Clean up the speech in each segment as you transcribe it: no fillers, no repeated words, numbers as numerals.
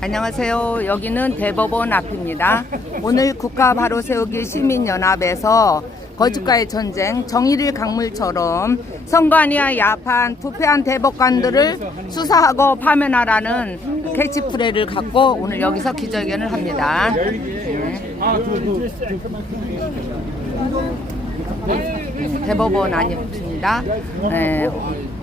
안녕하세요. 여기는 대법원 앞입니다. 오늘 국가 바로 세우기 시민연합에서 거짓과의 전쟁, 정의를 강물처럼 선관위와 야판, 부패한 대법관들을 수사하고 파면하라는 캐치프레이를 갖고 오늘 여기서 기자회견을 합니다. 대법원 아닙니다.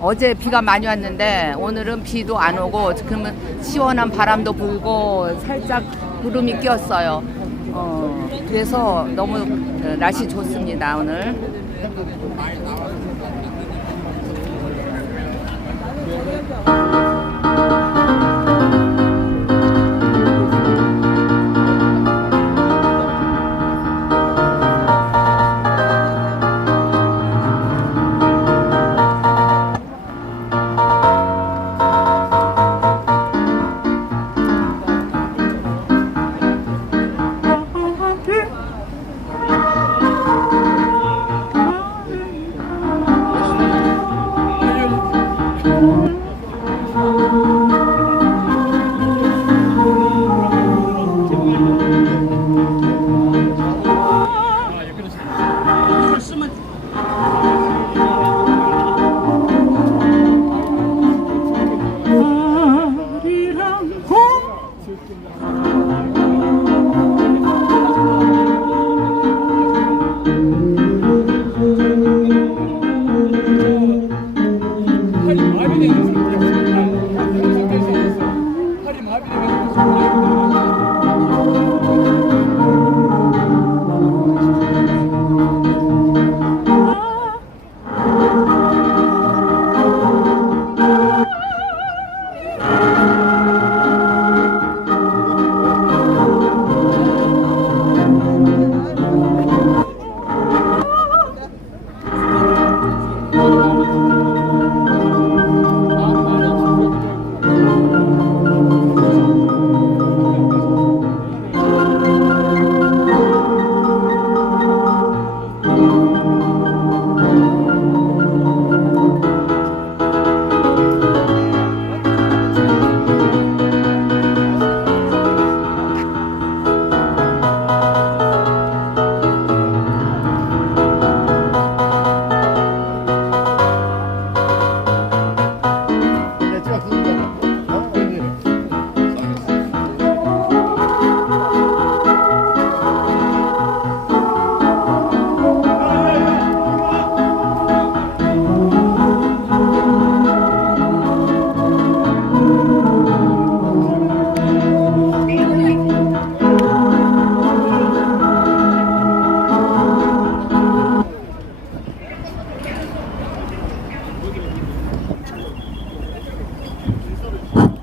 어제 비가 많이 왔는데 오늘은 비도 안 오고 그러면 시원한 바람도 불고 살짝 구름이 꼈어요. 그래서 너무 날씨 좋습니다 오늘.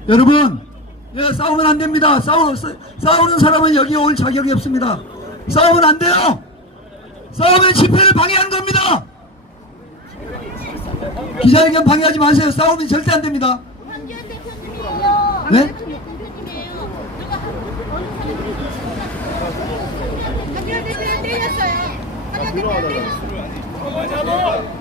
여러분, 싸우면 안 됩니다. 싸우는 사람은 여기 올 자격이 없습니다. 싸우면 안 돼요. 싸우면 집회를 방해하는 겁니다. 기자회견 방해하지 마세요. 싸우면 절대 안 됩니다. 황교안 대표님이에요. 네? 황교안 대표님 때렸어요. 황교안 대표님 때렸어요.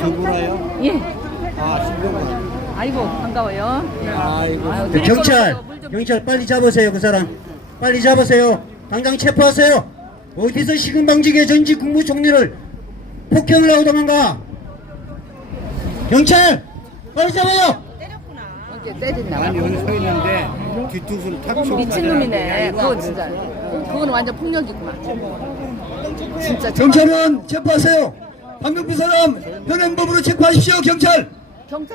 누구나요? 예. 신병관. 아이고 반가워요. 아이고. 드릴 경찰, 거예요. 물좀 경찰 빨리 잡으세요. 그 사람 빨리 잡으세요. 당장 체포하세요. 어디서 식은방직의 전직 국무총리를 폭행을 하고 도망가. 경찰 빨리 잡아요. 이렇게 때렸나 봐. 아니 여기 서 있는데 뒤통수를 탁 치고 미친놈이네. 그거 진짜. 그거는 완전 폭력이구만. 진짜 경찰은 체포하세요. 방금 그 사람 현행법으로 체포하십시오. 경찰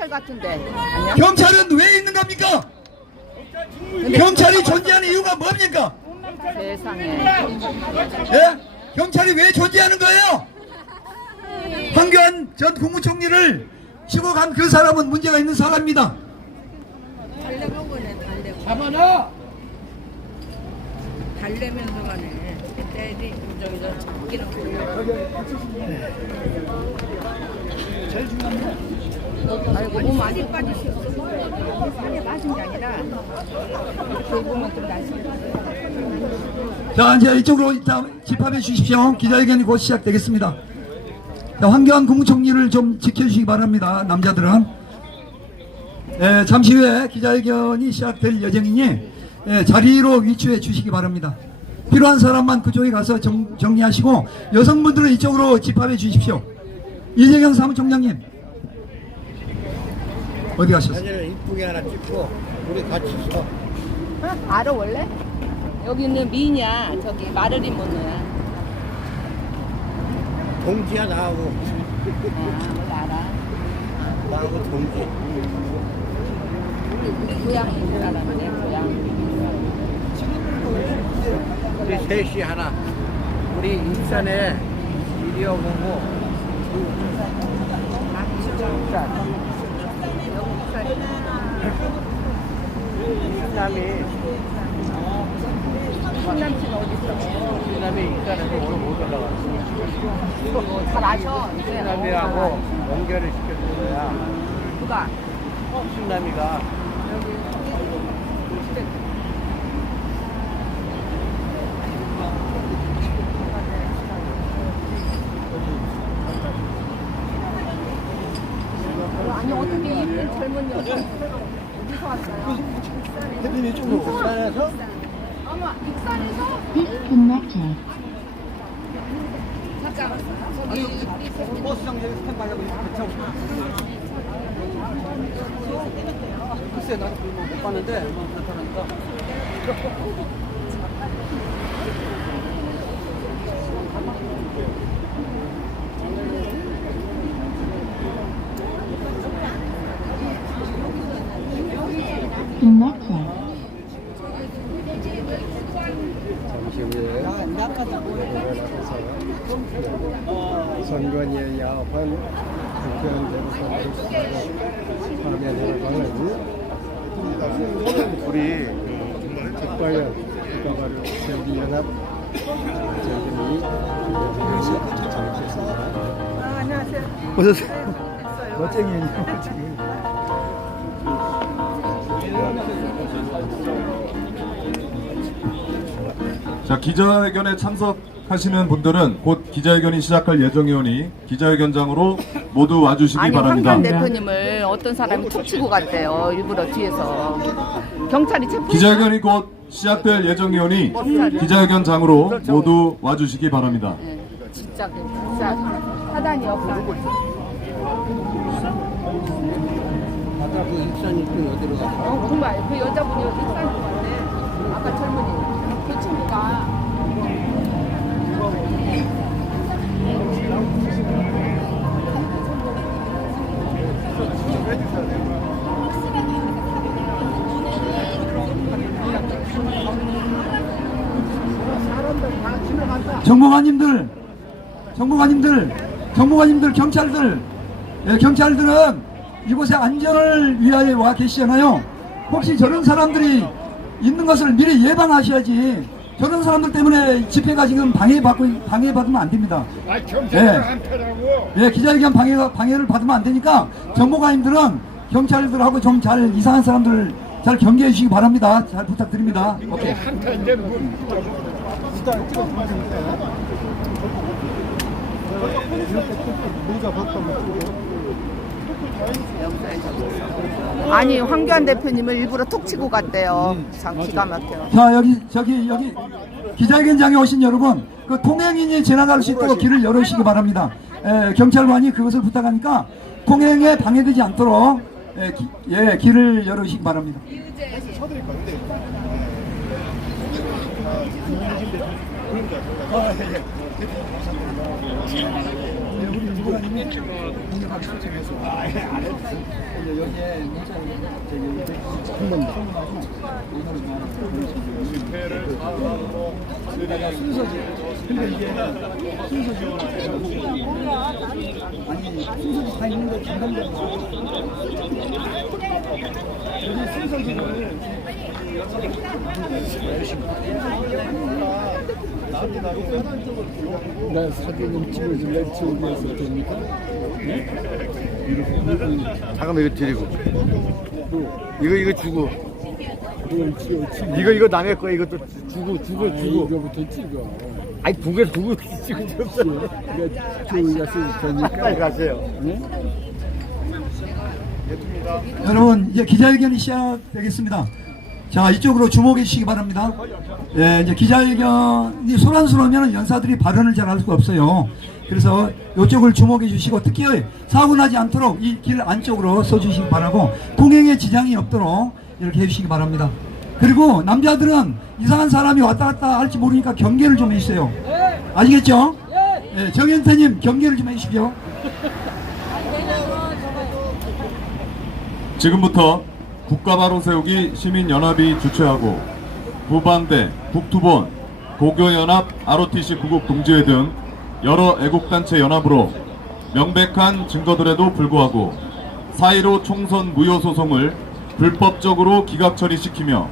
같은데. 아니야? 경찰은 왜 있는 겁니까? 경찰이 존재하는 이유가 뭡니까? 세상에. 예? 경찰이 왜 존재하는 거예요? 황교안 전 국무총리를 치고 간 그 사람은 문제가 있는 사람입니다. 잡아놔. 달래면서 가네. 때리 저기서 잡기는 제일 중요한 건 아이고 몸 많이 빠지시오. 살에 빠진 게 아니라 이렇게 입으면 좀 날씬해. 자, 이제 이쪽으로 일단 집합해 주십시오. 기자회견이 곧 시작되겠습니다. 자, 황교안 국무총리를 좀 지켜주시기 바랍니다. 남자들은. 잠시 후에 기자회견이 시작될 예정이니 자리로 위치해 주시기 바랍니다. 필요한 사람만 그쪽에 가서 정리하시고 여성분들은 이쪽으로 집합해 주십시오. 이재경 사무총장님 어디 가셨어요? 사진을 이쁘게 하나 찍고 우리 같이 있어. 알아 원래? 여기는 미냐 저기 마르리 모노야. 동지야 나하고 몰라 알아. 나하고 동지. 고향이 사람이네 고향. 우리 셋이 하나. 우리 익산에 미디어 보고 남이 손남친 어디 있어? 남이 익산에서 오늘 못 올라갔어. 잘 아셔. 이제. 남이하고 연결을 시켜준 거야. 누가? 신남이가 아니 어떻게 예쁜 젊은 여자 어디서 왔어요? 혜진이 좀 익산에서 어머 익산에서? Disconnected. 잠깐 저기 버스장 여기 스탠바이하고 글쎄 나도 그거 못 봤는데 나타나니까 Connected. 선관위의 야합한 국회의원들의 파면을 하는지 우리 특파원 국가바로 세비연합 전임이 정했습니다. 어서오세요. 멋쟁이에요. 자, 기자회견에 참석하시는 분들은 곧 기자회견이 시작할 예정이오니 기자회견장으로 모두 와주시기 아니 바랍니다. 황교안 대표님을 어떤 사람이 툭 치고 갔대요. 일부러 뒤에서 경찰이 체포. 기자회견이 곧 시작될 예정이오니 기자회견장으로 모두 와주시기 바랍니다. 진짜 사단이 없어. 아까 그 익산 있던 어디로 갔어? 정말 그 여자분이 익산 같네. 아까 젊은이 그 친구가. 정보관님들, 경찰들, 경찰들은 이곳에 안전을 위하여 와 계시잖아요. 혹시 저런 사람들이 있는 것을 미리 예방하셔야지. 저런 사람들 때문에 집회가 지금 방해받으면 안 됩니다. 기자회견 방해를 받으면 안 되니까 정보관님들은 경찰들하고 좀 잘 이상한 사람들 잘 경계해 주시기 바랍니다. 잘 부탁드립니다. 오케이. 아니 황교안 대표님을 일부러 툭 치고 갔대요. 참 기가 막혀. 자, 여기 기자회견장에 오신 여러분, 그 통행인이 지나갈 수 있도록 길을 열어주시기 바랍니다. 경찰관이 그것을 부탁하니까 통행에 방해되지 않도록 길을 열어주시기 바랍니다. 나 사진 찍어줄래? 저기에서 됩니까? 네? 잠깐만 이거 드리고 이거 주고 이거 남의 거야. 이것도 주고 이거부터 찍어. 아니 두 개 두고 찍을 수 없어. 저희가 쓸 테니까. 빨리 가세요. 여러분 이제 기자회견이 시작되겠습니다. 자, 이쪽으로 주목해 주시기 바랍니다. 예, 이제 기자회견이 소란스러우면 연사들이 발언을 잘 할 수가 없어요. 그래서 이쪽을 주목해 주시고 특히 사고 나지 않도록 이 길 안쪽으로 서 주시기 바라고 통행에 지장이 없도록 이렇게 해주시기 바랍니다. 그리고 남자들은 이상한 사람이 왔다 갔다 할지 모르니까 경계를 좀 해주세요. 아시겠죠? 예, 정현태님 경계를 좀 해주십시오. 지금부터 국가바로 세우기 시민연합이 주최하고 부반대, 북투본, 고교연합, ROTC 구국 동지회 등 여러 애국단체 연합으로 명백한 증거들에도 불구하고 4.15 총선 무효 소송을 불법적으로 기각 처리시키며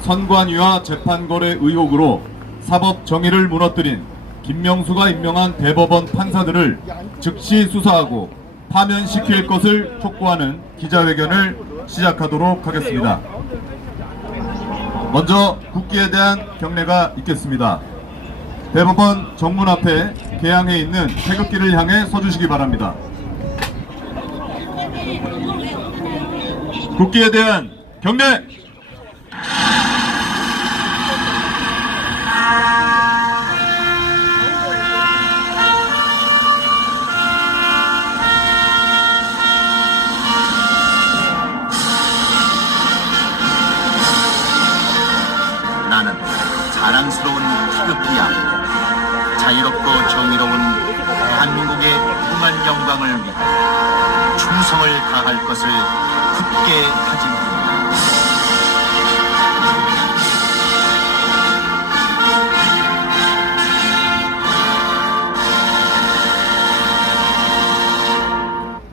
선관위와 재판거래 의혹으로 사법 정의를 무너뜨린 김명수가 임명한 대법원 판사들을 즉시 수사하고 파면시킬 것을 촉구하는 기자회견을 시작하도록 하겠습니다. 먼저 국기에 대한 경례가 있겠습니다. 대법원 정문 앞에 개항해 있는 태극기를 향해 서주시기 바랍니다. 국기에 대한 경례! 나는 자랑스러운 태극기야. 자유롭고 정의로운 대한민국의 무궁한 영광을 위해 충성을 다할 것을 굳게 다짐합니다.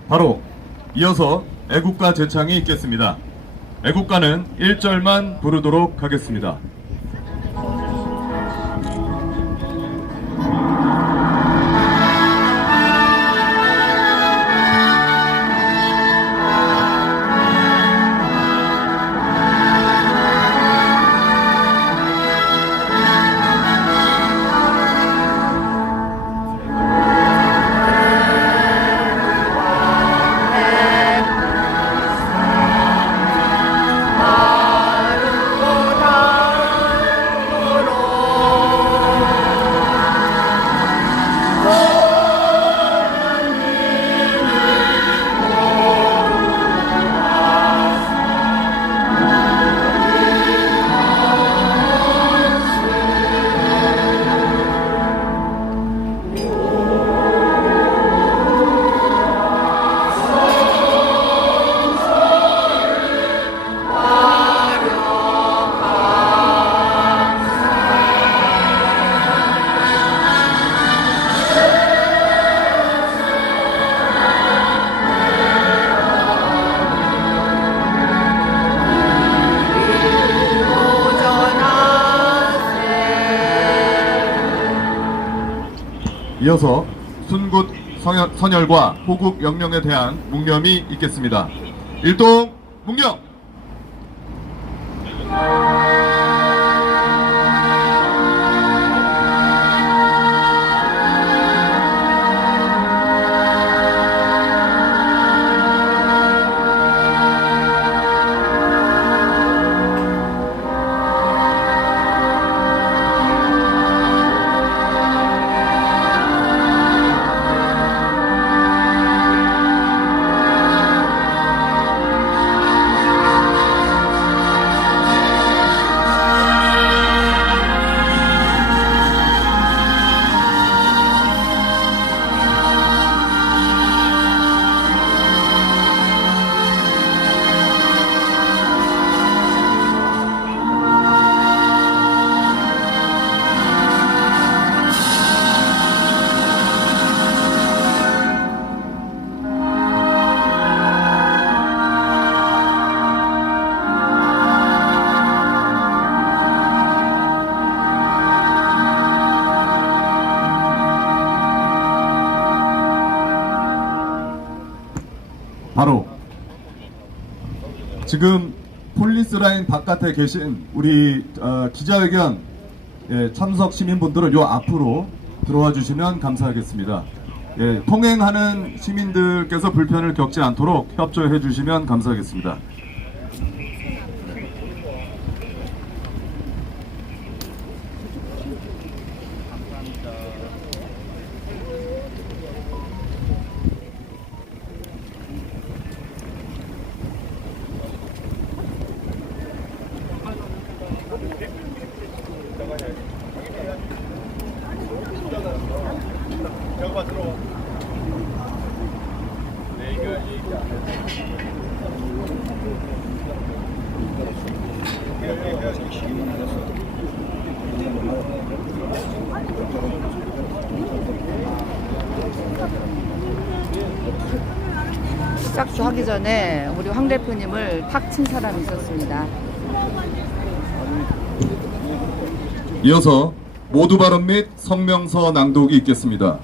바로 이어서 애국가 제창이 있겠습니다. 애국가는 1절만 부르도록 하겠습니다. 이어서 순굿 선열과 호국 영령에 대한 묵념이 있겠습니다. 일동 묵념! 지금 폴리스 라인 바깥에 계신 우리 기자회견 참석 시민분들은 요 앞으로 들어와 주시면 감사하겠습니다. 예, 통행하는 시민들께서 불편을 겪지 않도록 협조해 주시면 감사하겠습니다. 시작주 하기 전에 우리 황 대표님을 탁 친 사람이 있었습니다. 이어서 모두 발언 및 성명서 낭독이 있겠습니다.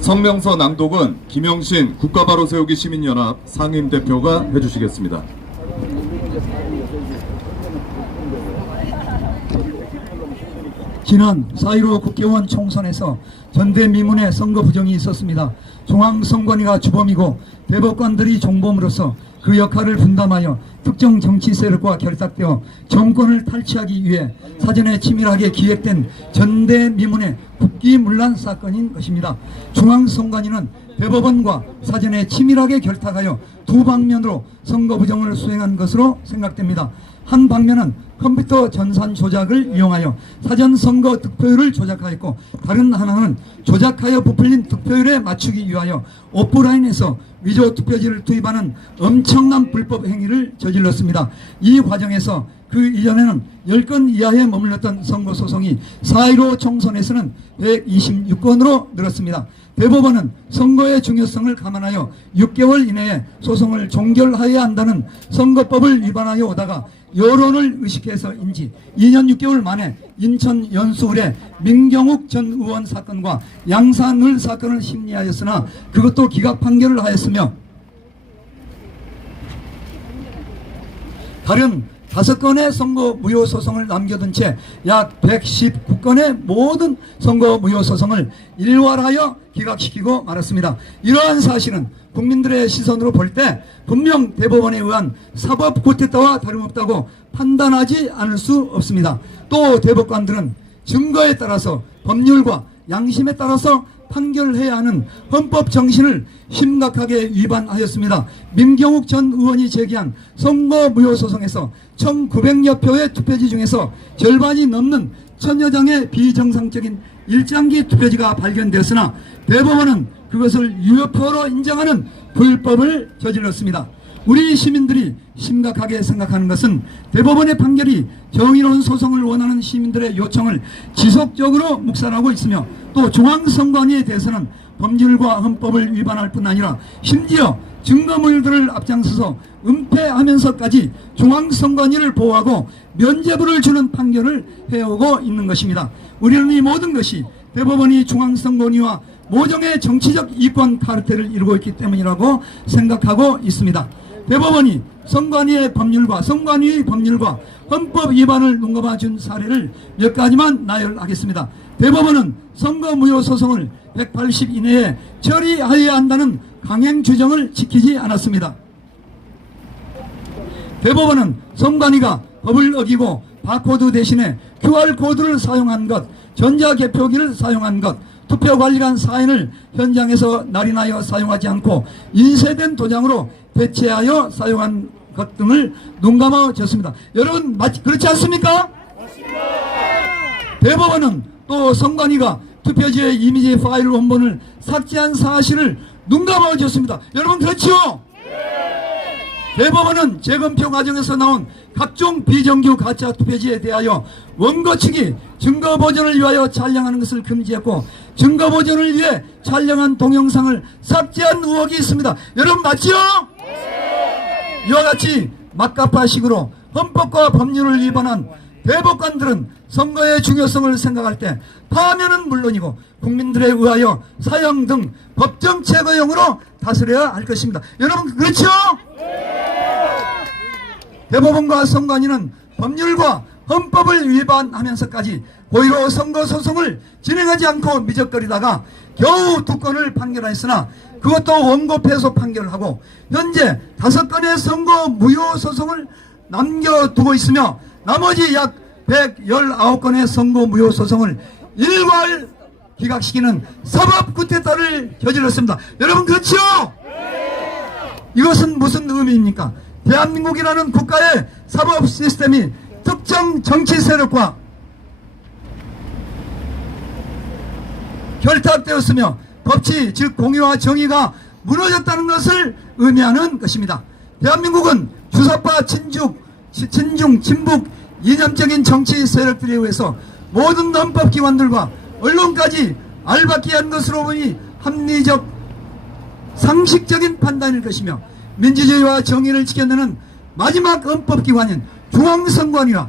성명서 낭독은 김영신 국가바로 세우기 시민연합 상임대표가 해주시겠습니다. 지난 4.15 국회의원 총선에서 전대미문의 선거 부정이 있었습니다. 중앙선관위가 주범이고 대법관들이 종범으로서 그 역할을 분담하여 특정 정치 세력과 결탁되어 정권을 탈취하기 위해 사전에 치밀하게 기획된 전대미문의 국기문란 사건인 것입니다. 중앙선관위는 대법원과 사전에 치밀하게 결탁하여 두 방면으로 선거 부정을 수행한 것으로 생각됩니다. 한 방면은 컴퓨터 전산 조작을 이용하여 사전 선거 득표율을 조작하였고, 다른 하나는 조작하여 부풀린 득표율에 맞추기 위하여 오프라인에서 위조 투표지를 투입하는 엄청난 불법 행위를 저질렀습니다. 이 과정에서 그 이전에는 10건 이하에 머물렀던 선거 소송이 4.15 총선에서는 126건으로 늘었습니다. 대법원은 선거의 중요성을 감안하여 6개월 이내에 소송을 종결하여야 한다는 선거법을 위반하여 오다가 여론을 의식해서인지 2년 6개월 만에 인천 연수울의 민경욱 전 의원 사건과 양산을 사건을 심리하였으나 그것도 기각 판결을 하였으며, 다른 5건의 선거 무효 소송을 남겨둔 채 약 119건의 모든 선거 무효 소송을 일괄하여 기각시키고 말았습니다. 이러한 사실은 국민들의 시선으로 볼 때 분명 대법원에 의한 사법 쿠데타와 다름없다고 판단하지 않을 수 없습니다. 또 대법관들은 증거에 따라서 법률과 양심에 따라서 판결해야 하는 헌법 정신을 심각하게 위반하였습니다. 민경욱 전 의원이 제기한 선거 무효 소송에서 1900여 표의 투표지 중에서 절반이 넘는 1000여 장의 비정상적인 일장기 투표지가 발견되었으나 대법원은 그것을 유효표로 인정하는 불법을 저질렀습니다. 우리 시민들이 심각하게 생각하는 것은 대법원의 판결이 정의로운 소송을 원하는 시민들의 요청을 지속적으로 묵살하고 있으며, 또 중앙선관위에 대해서는 법률과 헌법을 위반할 뿐 아니라 심지어 증거물들을 앞장서서 은폐하면서까지 중앙선관위를 보호하고 면죄부를 주는 판결을 해오고 있는 것입니다. 우리는 이 모든 것이 대법원이 중앙선관위와 모종의 정치적 이권 카르텔을 이루고 있기 때문이라고 생각하고 있습니다. 대법원이 선관위의 법률과 헌법 위반을 눈감아 준 사례를 몇 가지만 나열하겠습니다. 대법원은 선거 무효 소송을 180 이내에 처리하여야 한다는 강행 규정을 지키지 않았습니다. 대법원은 선관위가 법을 어기고 바코드 대신에 QR코드를 사용한 것, 전자개표기를 사용한 것, 투표관리관 사인을 현장에서 날인하여 사용하지 않고 인쇄된 도장으로 대체하여 사용한 것 등을 눈감아줬습니다. 여러분 그렇지 않습니까? 대법원은 또 선관위가 투표지의 이미지 파일 원본을 삭제한 사실을 눈감아줬습니다. 여러분 그렇죠? 대법원은 재검표 과정에서 나온 각종 비정규 가짜 투표지에 대하여 원고 측이 증거 보존을 위하여 촬영하는 것을 금지했고, 증거 보존을 위해 촬영한 동영상을 삭제한 의혹이 있습니다. 여러분 맞죠? 이와 같이 막가파식으로 헌법과 법률을 위반한 대법관들은 선거의 중요성을 생각할 때 파면은 물론이고 국민들에 의하여 사형 등 법정 체거용으로 다스려야 할 것입니다. 여러분 그렇죠? 대법원과 선관위는 법률과 헌법을 위반하면서까지 고의로 선거 소송을 진행하지 않고 미적거리다가 겨우 2건을 판결하였으나 그것도 원고 패소 판결을 하고 현재 5건의 선거 무효 소송을 남겨두고 있으며 나머지 약 119건의 선거 무효 소송을 일괄 기각시키는 사법 쿠데타를 저질렀습니다. 여러분 그렇죠? 이것은 무슨 의미입니까? 대한민국이라는 국가의 사법 시스템이 특정 정치 세력과 결탁되었으며 법치 즉 공의와 정의가 무너졌다는 것을 의미하는 것입니다. 대한민국은 주사파 친중 친북 이념적인 정치 세력들에 의해서 모든 헌법기관들과 언론까지 알박기 한 것으로 보니 합리적 상식적인 판단일 것이며 민주주의와 정의를 지켜내는 마지막 헌법기관인 중앙선관위와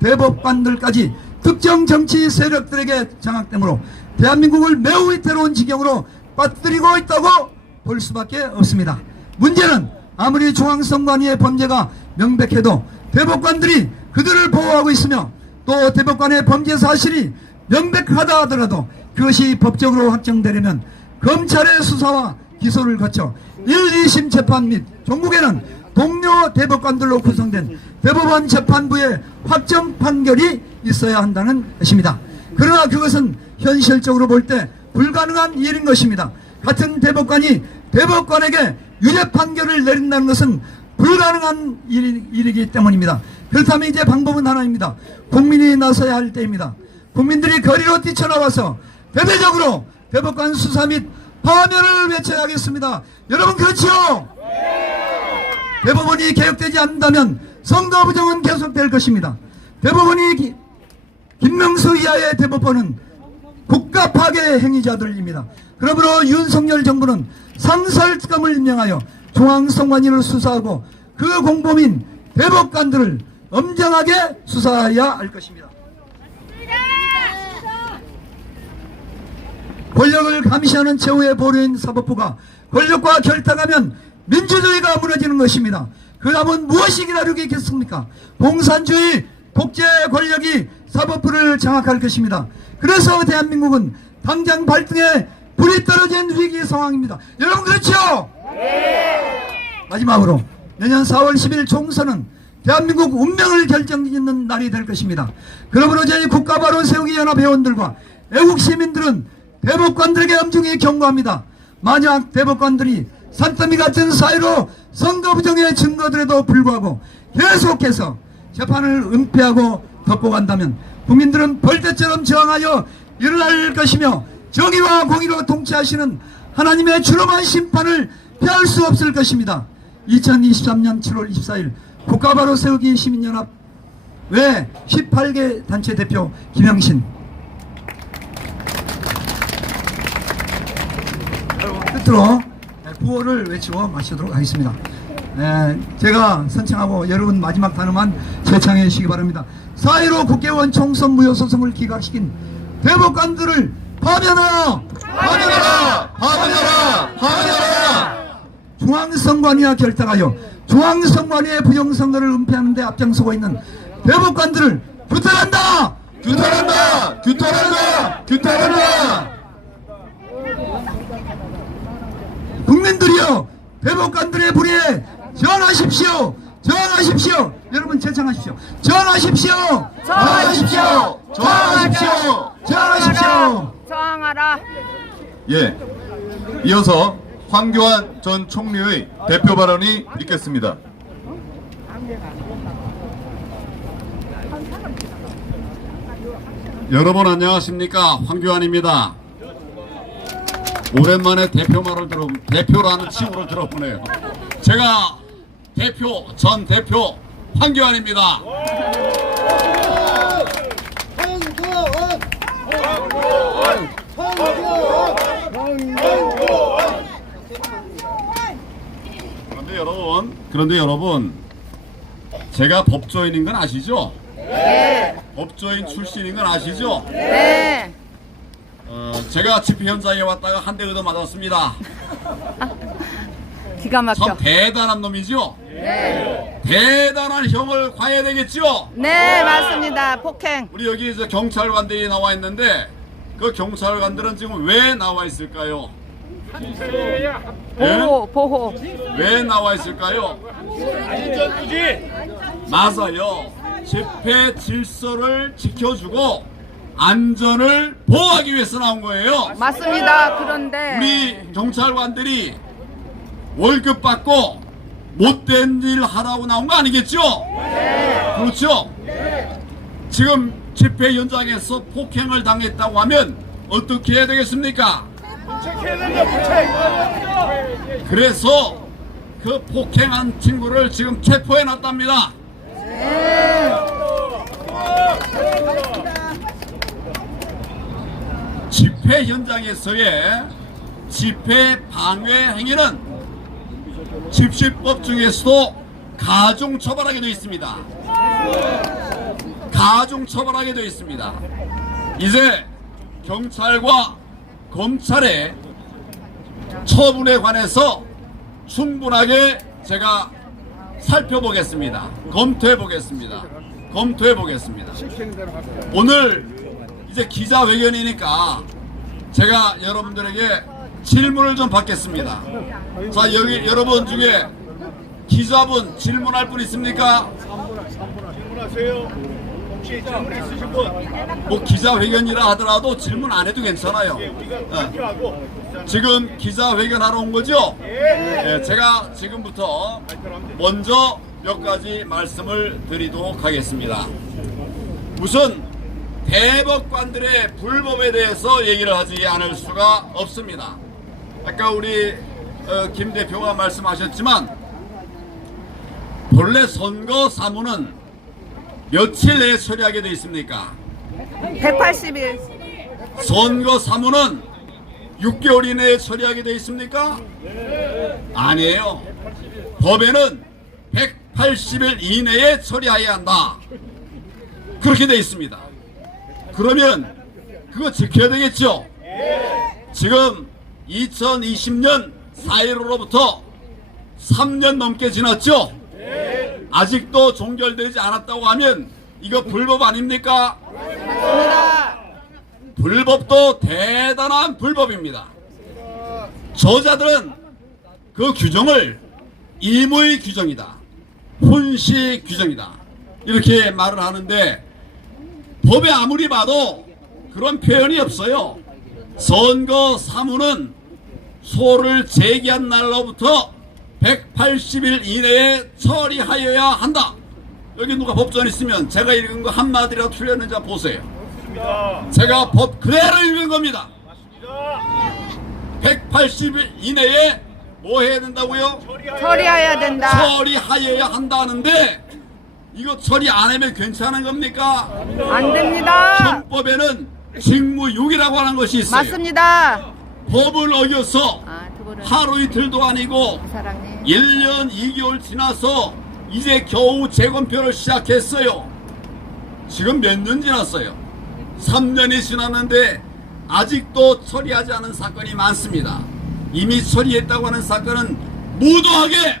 대법관들까지 특정 정치 세력들에게 장악되므로 대한민국을 매우 위태로운 지경으로 빠뜨리고 있다고 볼 수밖에 없습니다. 문제는 아무리 중앙선관위의 범죄가 명백해도 대법관들이 그들을 보호하고 있으며 또 대법관의 범죄 사실이 명백하다 하더라도 그것이 법적으로 확정되려면 검찰의 수사와 기소를 거쳐 1, 2심 재판 및 종국에는 동료 대법관들로 구성된 대법원 재판부의 확정 판결이 있어야 한다는 것입니다. 그러나 그것은 현실적으로 볼 때 불가능한 일인 것입니다. 같은 대법관이 대법관에게 유죄 판결을 내린다는 것은 불가능한 일이기 때문입니다. 그렇다면 이제 방법은 하나입니다. 국민이 나서야 할 때입니다. 국민들이 거리로 뛰쳐나와서 대대적으로 대법관 수사 및 파면을 외쳐야 하겠습니다. 여러분 그렇죠? 대법원이 개혁되지 않는다면 선거 부정은 계속될 것입니다. 대법원이 김명수 이하의 대법원은 국가 파괴 행위자들입니다. 그러므로 윤석열 정부는 상설특검을 임명하여 중앙선관위를 수사하고 그 공범인 대법관들을 엄정하게 수사해야 할 것입니다. 권력을 감시하는 최후의 보루인 사법부가 권력과 결탁하면 민주주의가 무너지는 것입니다. 그 다음은 무엇이 기다리고 있겠습니까? 공산주의 독재 권력이 사법부를 장악할 것입니다. 그래서 대한민국은 당장 발등에 불이 떨어진 위기 상황입니다. 여러분 그렇죠? 마지막으로 내년 4월 10일 총선은 대한민국 운명을 결정짓는 날이 될 것입니다. 그러므로 저희 국가바로 세우기 연합 회원들과 애국 시민들은 대법관들에게 엄중히 경고합니다. 만약 대법관들이 산더미 같은 사유로 선거 부정의 증거들에도 불구하고 계속해서 재판을 은폐하고 덮고 간다면 국민들은 벌떼처럼 저항하여 일어날 것이며 정의와 공의로 통치하시는 하나님의 주름한 심판을 피할 수 없을 것입니다. 2023년 7월 24일 국가바로 세우기 시민연합 외 18개 단체 대표 김영신. 끝으로 구호를 외치고 마치도록 하겠습니다. 제가 선창하고 여러분 마지막 단어만 재창해 주시기 바랍니다. 4.15 국회의원 총선 무효 소송을 기각시킨 대법관들을 파면하라! 파면하라! 파면하라! 파면하라! 중앙선관위와 결탁하여 중앙선관위의 부정선거를 은폐하는 데 앞장서고 있는 대법관들을 규탄한다! 규탄한다! 규탄한다! 규탄한다! 국민들이여 대법관들의 불의에 저항하십시오. 저항하십시오. 여러분 재창하십시오. 저항하십시오. 저항하십시오. 저항하십시오. 저항하십시오. 저항하라. 예. 이어서 황교안 전 총리의 대표 발언이 있겠습니다. 여러분 안녕하십니까? 황교안입니다. 오랜만에 대표라는 칭호를 들어보네요. 제가 전 대표 황교안입니다. 그런데 여러분, 제가 법조인인 건 아시죠? 네. 법조인 출신인 건 아시죠? 네. 제가 집회 현장에 왔다가 한 대 얻어 맞았습니다. 기가 막혀. 참 대단한 놈이죠? 네. 대단한 형을 과해야 되겠죠? 네, 맞습니다. 폭행. 우리 여기 이제 경찰관들이 나와 있는데 그 경찰관들은 지금 왜 나와 있을까요? 보호. 왜 나와 있을까요? 맞아요. 집회 질서를 지켜주고 안전을 보호하기 위해서 나온 거예요. 맞습니다. 그런데 우리 경찰관들이 월급 받고 못된 일 하라고 나온 거 아니겠죠? 그렇죠? 지금 집회 현장에서 폭행을 당했다고 하면 어떻게 해야 되겠습니까? 그래서 그 폭행한 친구를 지금 체포해 놨답니다. 집회 현장에서의 집회 방해 행위는 집시법 중에서도 가중처벌하게 되어 있습니다. 가중처벌하게 되어 있습니다. 이제 경찰과 검찰의 처분에 관해서 충분하게 제가 살펴보겠습니다. 검토해 보겠습니다. 오늘 이제 기자회견이니까 제가 여러분들에게 질문을 좀 받겠습니다. 자, 여기 여러분 중에 기자분 질문할 분 있습니까? 질문하세요. 혹시 질문 있으신 분? 뭐 기자회견이라 하더라도 질문 안 해도 괜찮아요. 발표하고 지금 기자회견하러 온 거죠? 예, 제가 지금부터 먼저 몇 가지 말씀을 드리도록 하겠습니다. 우선 대법관들의 불법에 대해서 얘기를 하지 않을 수가 없습니다. 아까 우리 김 대표가 말씀하셨지만 본래 선거 사무는 며칠 내에 처리하게 되어 있습니까? 180일. 선거 사무는 6개월 이내에 처리하게 되어 있습니까? 아니에요. 법에는 180일 이내에 처리해야 한다. 그렇게 되어 있습니다. 그러면 그거 지켜야 되겠죠? 지금 2020년 4일로부터 3년 넘게 지났죠? 아직도 종결되지 않았다고 하면 이거 불법 아닙니까? 불법도 대단한 불법입니다. 저자들은 그 규정을 임의 규정이다, 훈시 규정이다 이렇게 말을 하는데 법에 아무리 봐도 그런 표현이 없어요. 선거 사무는 소를 제기한 날로부터 180일 이내에 처리하여야 한다. 여기 누가 법전 있으면 제가 읽은 거 한마디라도 틀렸는지 한번 보세요. 제가 법 그대로 읽은 겁니다. 180일 이내에 뭐 해야 된다고요? 처리해야 된다. 처리하여야 한다는데 이거 처리 안 하면 괜찮은 겁니까? 안 됩니다. 헌법에는 직무유기라고 하는 것이 있어요. 맞습니다. 법을 어겨서 그거는 하루 이틀도 아니고 사랑님. 1년 2개월 지나서 이제 겨우 재검표를 시작했어요. 지금 몇 년 지났어요? 3년이 지났는데 아직도 처리하지 않은 사건이 많습니다. 이미 처리했다고 하는 사건은 무도하게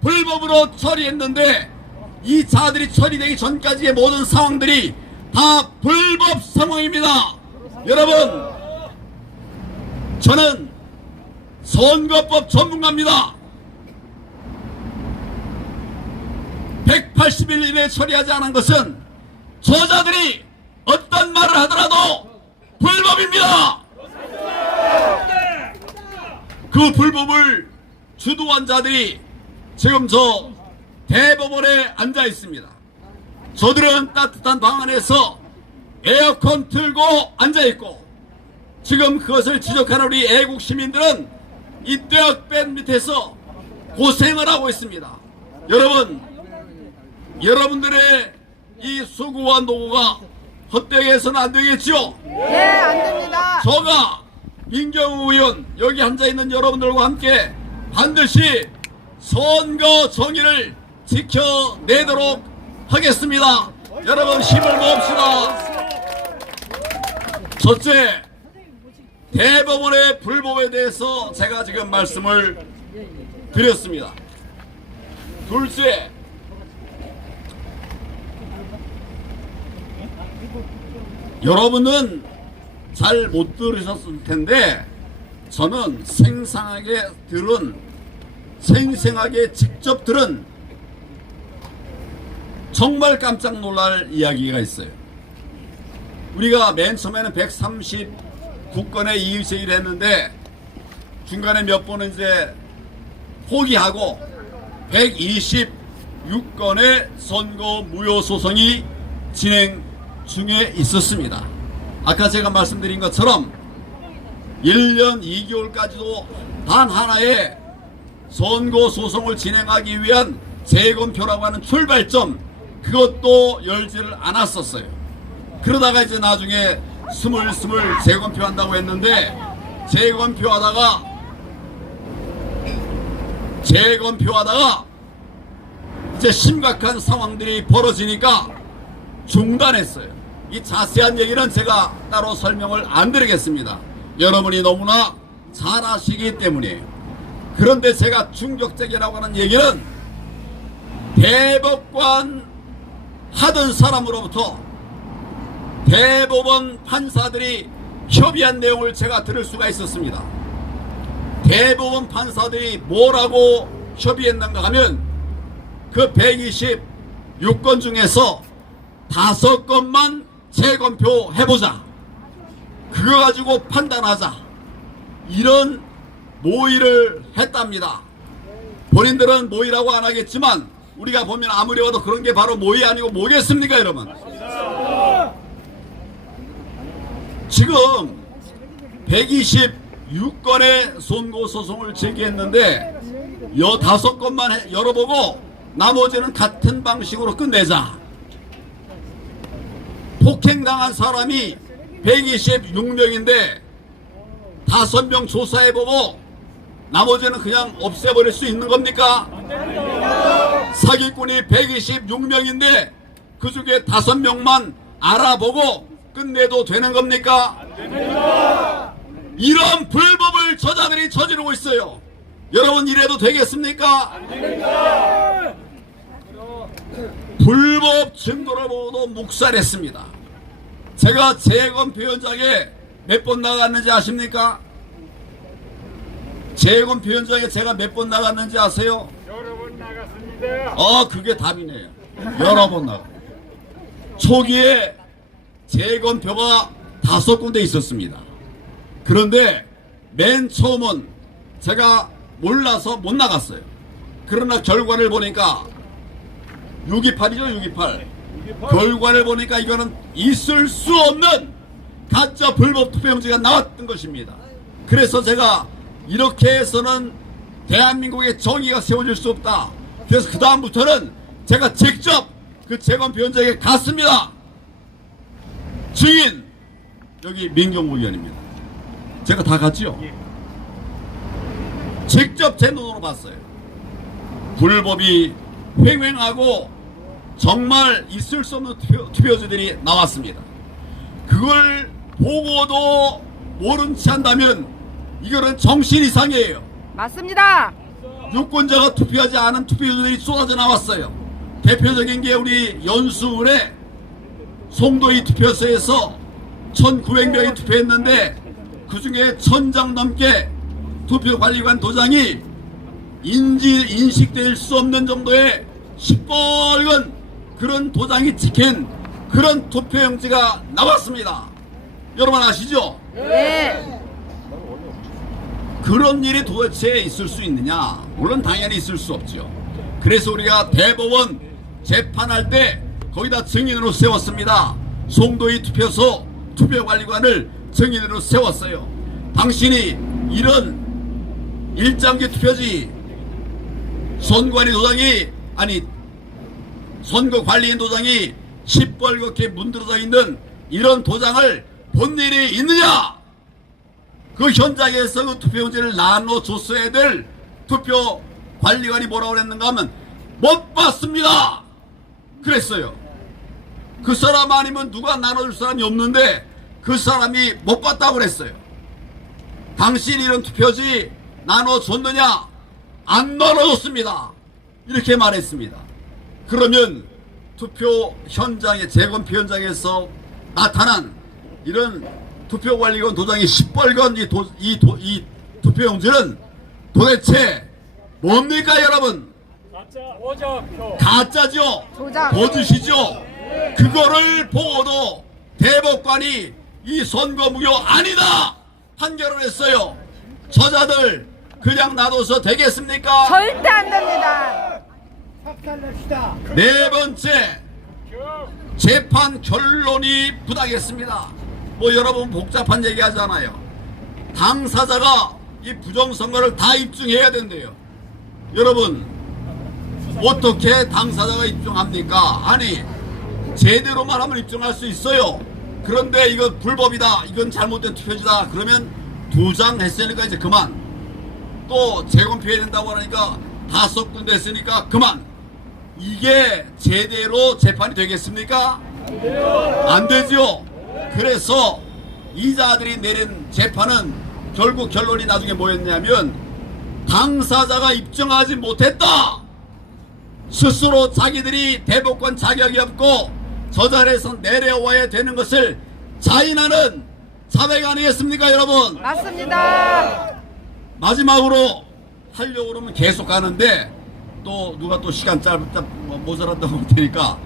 불법으로 처리했는데 이 자들이 처리되기 전까지의 모든 상황들이 다 불법 상황입니다. 여러분, 저는 선거법 전문가입니다. 180일 이내에 처리하지 않은 것은 저자들이 어떤 말을 하더라도 불법입니다. 그 불법을 주도한 자들이 지금 저 대법원에 앉아 있습니다. 저들은 따뜻한 방 안에서 에어컨 틀고 앉아 있고 지금 그것을 지적하는 우리 애국 시민들은 이 뙤약볕 밑에서 고생을 하고 있습니다. 여러분, 여러분들의 이 수고와 노고가 헛되게 해서는 안 되겠죠? 네, 안 됩니다. 저가 민경우 의원 여기 앉아있는 여러분들과 함께 반드시 선거 정의를 지켜내도록 하겠습니다. 여러분 힘을 모읍시다. 첫째, 대법원의 불법에 대해서 제가 지금 말씀을 드렸습니다. 둘째, 여러분은 잘 못 들으셨을 텐데 저는 생생하게 직접 들은 정말 깜짝 놀랄 이야기가 있어요. 우리가 맨 처음에는 139건의 이의제기를 했는데 중간에 몇 번은 이제 포기하고 126건의 선거 무효 소송이 진행 중에 있었습니다. 아까 제가 말씀드린 것처럼 1년 2개월까지도 단 하나의 선거 소송을 진행하기 위한 재검표라고 하는 출발점, 그것도 열지를 않았었어요. 그러다가 이제 나중에 스물스물 재검표한다고 했는데 재검표하다가 이제 심각한 상황들이 벌어지니까 중단했어요. 이 자세한 얘기는 제가 따로 설명을 안 드리겠습니다. 여러분이 너무나 잘 아시기 때문이에요. 그런데 제가 충격적이라고 하는 얘기는 대법관 하던 사람으로부터 대법원 판사들이 협의한 내용을 제가 들을 수가 있었습니다. 대법원 판사들이 뭐라고 협의했는가 하면 그 126건 중에서 5건만 재검표 해보자, 그거 가지고 판단하자, 이런 모의를 했답니다. 본인들은 모의라고 안 하겠지만 우리가 보면 아무리 봐도 그런 게 바로 모의 아니고 뭐겠습니까, 여러분? 지금 126건의 선고소송을 제기했는데 15건만 열어보고 나머지는 같은 방식으로 끝내자. 폭행당한 사람이 126명인데 5명 조사해보고 나머지는 그냥 없애버릴 수 있는 겁니까? 사기꾼이 126명인데 그 중에 5명만 알아보고 끝내도 되는 겁니까? 이런 불법을 저자들이 저지르고 있어요. 여러분, 이래도 되겠습니까? 불법 증거를 보고도 묵살했습니다. 제가 재검표 현장에 몇 번 나갔는지 아십니까? 재검표 현장에 제가 몇 번 나갔는지 아세요? 여러 번 나갔습니다. 그게 답이네요. 여러 번 나가. 초기에 재검표가 5군데 있었습니다. 그런데 맨 처음은 제가 몰라서 못 나갔어요. 그러나 결과를 보니까 628이죠, 628. 결과를 보니까 이거는 있을 수 없는 가짜 불법 투표용지가 나왔던 것입니다. 그래서 제가 이렇게 해서는 대한민국의 정의가 세워질 수 없다. 그래서 그 다음부터는 제가 직접 그 재검표 현장에 갔습니다. 증인 여기 민경무 의원입니다. 제가 다 갔죠. 직접 제 눈으로 봤어요. 불법이 횡행하고 정말 있을 수 없는 투표지들이 나왔습니다. 그걸 보고도 모른 체 한다면 이거는 정신 이상이에요. 맞습니다. 유권자가 투표하지 않은 투표지들이 쏟아져 나왔어요. 대표적인 게 우리 연수울의 송도이 투표소에서 1900명이 투표했는데 그 중에 1000장 넘게 투표관리관 도장이 인식될 수 없는 정도의 시뻘건 그런 도장이 찍힌 그런 투표용지가 나왔습니다. 여러분 아시죠? 네. 그런 일이 도대체 있을 수 있느냐? 물론 당연히 있을 수 없죠. 그래서 우리가 대법원 재판할 때 거기다 증인으로 세웠습니다. 송도이 투표소 투표관리관을 증인으로 세웠어요. 당신이 이런 일장기 투표지 선관위 도장이 선거관리인 도장이 시뻘겋게 문드러져 있는 이런 도장을 본 일이 있느냐? 그 현장에서 그 투표용지를 나눠줬어야 될 투표관리관이 뭐라고 그랬는가 하면 못 봤습니다. 그랬어요. 그 사람 아니면 누가 나눠줄 사람이 없는데 그 사람이 못 봤다고 그랬어요. 당신이 이런 투표지 나눠줬느냐? 안 나눠줬습니다. 이렇게 말했습니다. 그러면 투표 현장에 재검표 현장에서 나타난 이런 투표관리원 도장이 시뻘건 이 투표용지는 도대체 뭡니까 여러분? 가짜죠? 거짓이죠? 그거를 보고도 대법관이 이 선거 무효 아니다 판결을 했어요. 저자들 그냥 놔둬서 되겠습니까? 절대 안 됩니다. 네 번째, 재판 결론이 부당했습니다. 뭐 여러분 복잡한 얘기 하잖아요. 당사자가 이 부정선거를 다 입증해야 된대요. 여러분 어떻게 당사자가 입증합니까? 아니 제대로만 하면 입증할 수 있어요. 그런데 이거 불법이다, 이건 잘못된 투표지다 그러면 2장 했으니까 이제 그만, 또 재검표해야 된다고 하니까 5군데 했으니까 그만. 이게 제대로 재판이 되겠습니까? 안 되죠. 그래서 이자들이 내린 재판은 결국 결론이 나중에 뭐였냐면 당사자가 입증하지 못했다, 스스로 자기들이 대법관 자격이 없고 저 자리에서 내려와야 되는 것을 자인하는 자백 아니겠습니까 여러분? 맞습니다. 마지막으로 하려고 그러면 계속 가는데 또 누가 또 시간 짧다 모자란다고 할 테니까,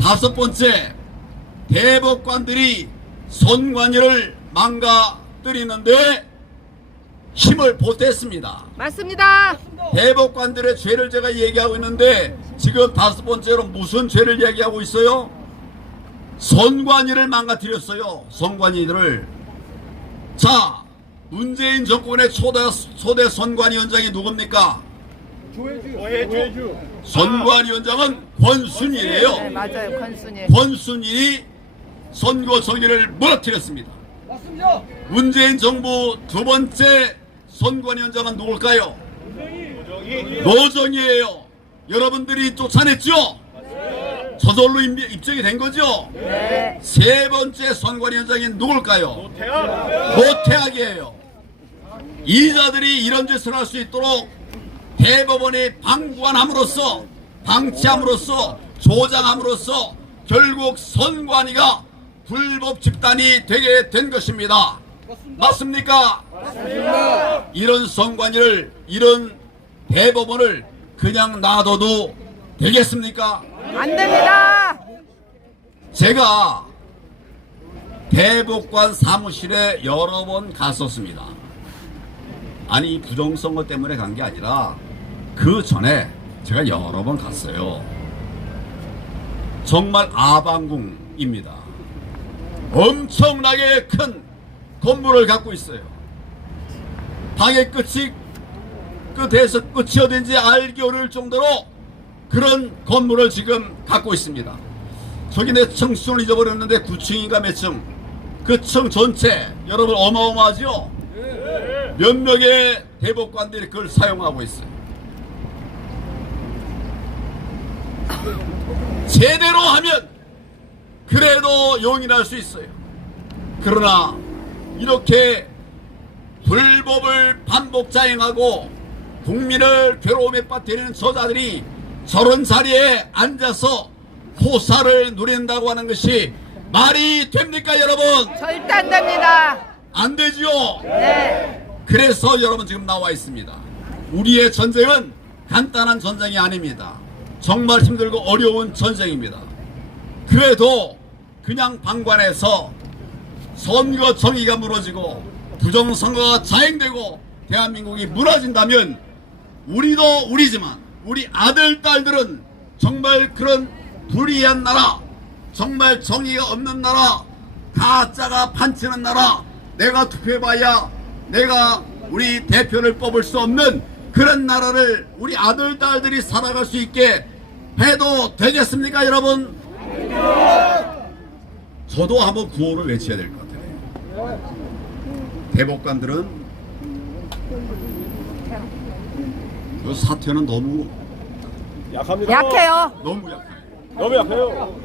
5번째, 대법관들이 선관위를 망가뜨리는데 힘을 보탰습니다. 맞습니다. 대법관들의 죄를 제가 얘기하고 있는데 지금 5번째로 무슨 죄를 얘기하고 있어요? 선관위를 망가뜨렸어요. 선관위들을. 자, 문재인 정권의 초대 선관위원장이 누굽니까? 조혜주. 선관위원장은 권순일이에요. 네, 맞아요. 권순일. 권순일이 선거 정의를 무너뜨렸습니다. 맞습니다. 문재인 정부 2번째 선관위원장은 누굴까요? 노정희예요. 여러분들이 쫓아냈죠? 저절로 입증이 된 거죠? 네. 3번째 선관위원장이 누굴까요? 노태악이에요. 이자들이 이런 짓을 할 수 있도록 대법원이 방관함으로써, 방치함으로써, 조장함으로써 결국 선관위가 불법 집단이 되게 된 것입니다. 맞습니까? 맞습니다. 이런 선관위를, 이런 대법원을 그냥 놔둬도 되겠습니까? 안 됩니다. 제가 대법관 사무실에 여러 번 갔었습니다. 아니 이 부정선거 때문에 간 게 아니라 그 전에 제가 여러 번 갔어요. 정말 아방궁입니다. 엄청나게 큰 건물을 갖고 있어요. 방의 끝에서 끝이 어딘지 알기 어려울 정도로 그런 건물을 지금 갖고 있습니다. 저기 내 층수를 잊어버렸는데 9층인가 몇 층, 그 층 전체 여러분 어마어마하죠? 몇 명의 대법관들이 그걸 사용하고 있어요. 제대로 하면 그래도 용인할 수 있어요. 그러나 이렇게 불법을 반복 자행하고 국민을 괴로움에 빠뜨리는 저자들이 저런 자리에 앉아서 호사를 누린다고 하는 것이 말이 됩니까 여러분? 절대 안 됩니다. 안 되지요? 네. 그래서 여러분 지금 나와 있습니다. 우리의 전쟁은 간단한 전쟁이 아닙니다. 정말 힘들고 어려운 전쟁입니다. 그래도 그냥 방관해서 선거 정의가 무너지고 부정선거가 자행되고 대한민국이 무너진다면 우리도 우리지만 우리 아들 딸들은 정말 그런 불의한 나라, 정말 정의가 없는 나라, 가짜가 판치는 나라, 내가 투표해봐야 내가 우리 대표를 뽑을 수 없는 그런 나라를 우리 아들 딸들이 살아갈 수 있게 해도 되겠습니까 여러분? 저도 한번 구호를 외쳐야 될 것 같아요. 대법관들은 이 사퇴는 너무 약해요. 너무 약해요. 너무 약해요.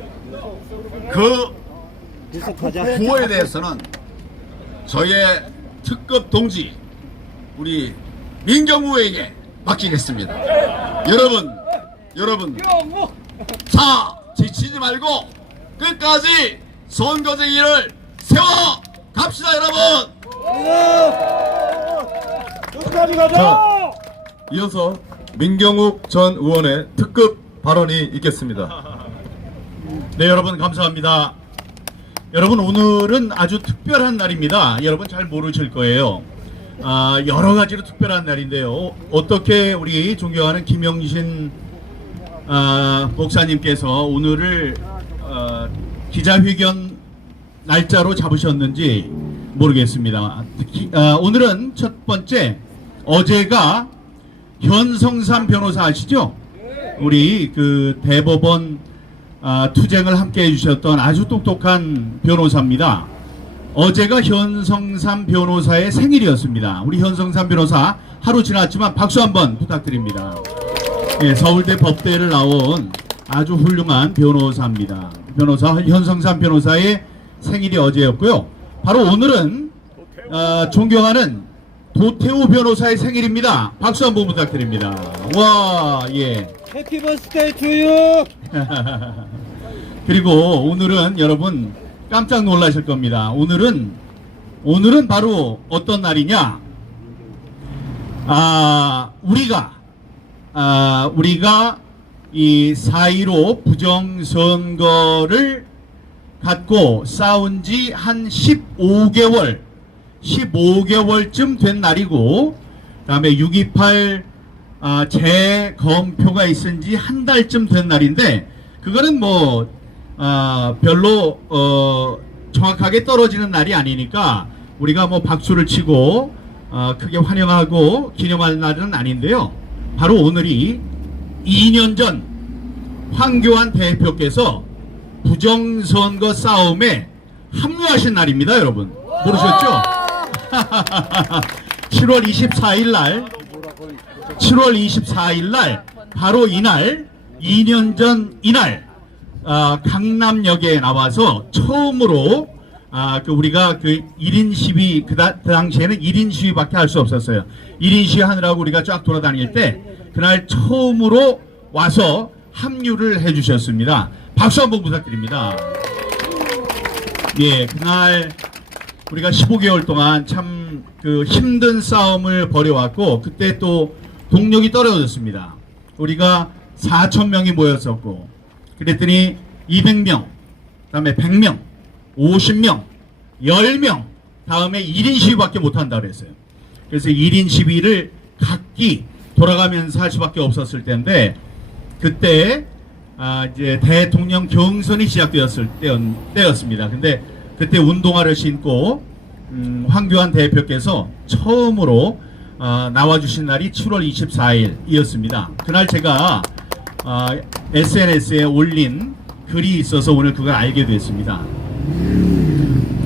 그 구호에 대해서는 저의 특급 동지 우리 민경우에게 맡기겠습니다. 여러분 여러분, 자, 지치지 말고 끝까지 선거쟁이를 세워 갑시다, 여러분. 자, 이어서 민경욱 전 의원의 특급 발언이 있겠습니다. 네, 여러분 감사합니다. 여러분, 오늘은 아주 특별한 날입니다. 여러분 잘 모르실 거예요. 여러 가지로 특별한 날인데요. 어떻게 우리 존경하는 김영신 목사님께서 오늘을 기자회견 날짜로 잡으셨는지 모르겠습니다. 오늘은 첫 번째, 어제가 현성삼 변호사 아시죠? 우리 그 대법원 투쟁을 함께 해주셨던 아주 똑똑한 변호사입니다. 어제가 현성삼 변호사의 생일이었습니다. 우리 현성삼 변호사 하루 지났지만 박수 한번 부탁드립니다. 예, 서울대 법대를 나온 아주 훌륭한 변호사입니다. 변호사 현성삼 변호사의 생일이 어제였고요. 바로 오늘은 존경하는 도태우 변호사의 생일입니다. 박수 한번 부탁드립니다. 와, 예. 해피 버스데이 투유. 그리고 오늘은 여러분 깜짝 놀라실 겁니다. 오늘은 바로 어떤 날이냐? 우리가 이 4.15 부정선거를 갖고 싸운 지 한 15개월쯤 된 날이고, 그 다음에 6.28 재검표가 있은 지 한 달쯤 된 날인데, 그거는 뭐 별로 정확하게 떨어지는 날이 아니니까 우리가 뭐 박수를 치고 크게 환영하고 기념할 날은 아닌데요. 바로 오늘이 2년 전 황교안 대표께서 부정선거 싸움에 합류하신 날입니다, 여러분. 모르셨죠? 7월 24일 날 바로 이날, 2년 전 이날 강남역에 나와서 처음으로 우리가 그 1인 시위, 그 당시에는 1인 시위밖에 할 수 없었어요. 1인 시위 하느라고 우리가 쫙 돌아다닐 때 그날 처음으로 와서 합류를 해주셨습니다. 박수 한번 부탁드립니다. 예, 그날 우리가 15개월 동안 참 그 힘든 싸움을 벌여왔고, 그때 또 동력이 떨어졌습니다. 우리가 4,000명이 모였었고, 그랬더니 200명, 그 다음에 100명, 50명, 10명, 다음에 1인 시위밖에 못한다 그랬어요. 그래서 1인 시위를 각기 돌아가면서 할 수밖에 없었을 때인데, 그때 이제 대통령 경선이 시작되었을 때였습니다. 근데 그때 운동화를 신고 황교안 대표께서 처음으로 나와주신 날이 7월 24일이었습니다. 그날 제가 SNS에 올린 글이 있어서 오늘 그걸 알게 됐습니다.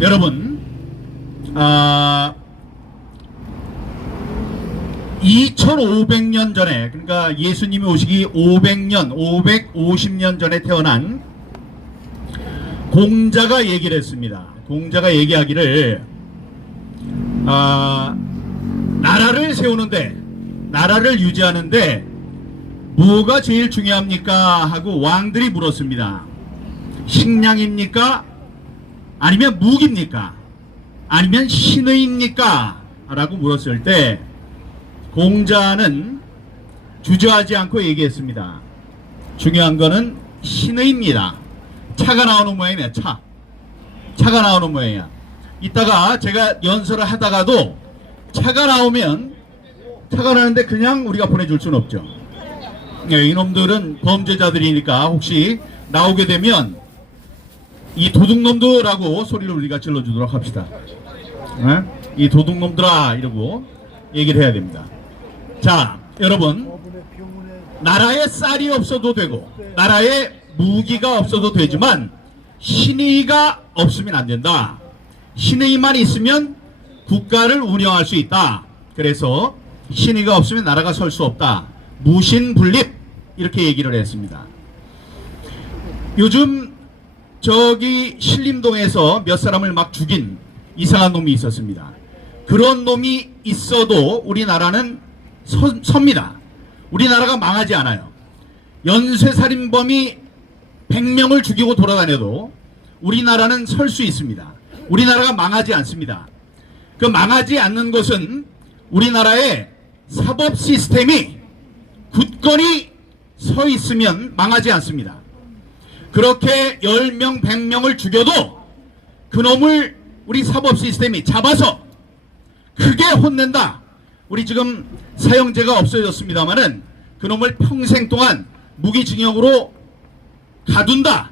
여러분, 2500년 전에, 그러니까 예수님이 오시기 550년 전에 태어난 공자가 얘기를 했습니다. 공자가 얘기하기를 나라를 세우는데, 나라를 유지하는데 뭐가 제일 중요합니까? 하고 왕들이 물었습니다. 식량입니까? 아니면 무기입니까? 아니면 신의입니까? 라고 물었을 때 공자는 주저하지 않고 얘기했습니다. 중요한 거는 신의입니다. 차가 나오는 모양이네. 차가 나오는 모양이야. 이따가 제가 연설을 하다가도 차가 나오는데 그냥 우리가 보내줄 수는 없죠. 네, 이놈들은 범죄자들이니까 혹시 나오게 되면 이 도둑놈들하고 소리를 우리가 질러주도록 합시다. 네? 이 도둑놈들아 이러고 얘기를 해야 됩니다. 자, 여러분, 나라에 쌀이 없어도 되고 나라에 무기가 없어도 되지만 신의가 없으면 안 된다. 신의만 있으면 국가를 운영할 수 있다. 그래서 신의가 없으면 나라가 설 수 없다. 무신분립, 이렇게 얘기를 했습니다. 요즘 저기 신림동에서 몇 사람을 막 죽인 이상한 놈이 있었습니다. 그런 놈이 있어도 우리나라는 섭니다. 우리나라가 망하지 않아요. 연쇄살인범이 100명을 죽이고 돌아다녀도 우리나라는 설 수 있습니다. 우리나라가 망하지 않습니다. 그 망하지 않는 것은 우리나라의 사법 시스템이 굳건히 서 있으면 망하지 않습니다. 그렇게 10명, 100명을 죽여도 그놈을 우리 사법 시스템이 잡아서 크게 혼낸다. 우리 지금 사형제가 없어졌습니다마는 그놈을 평생 동안 무기징역으로 가둔다.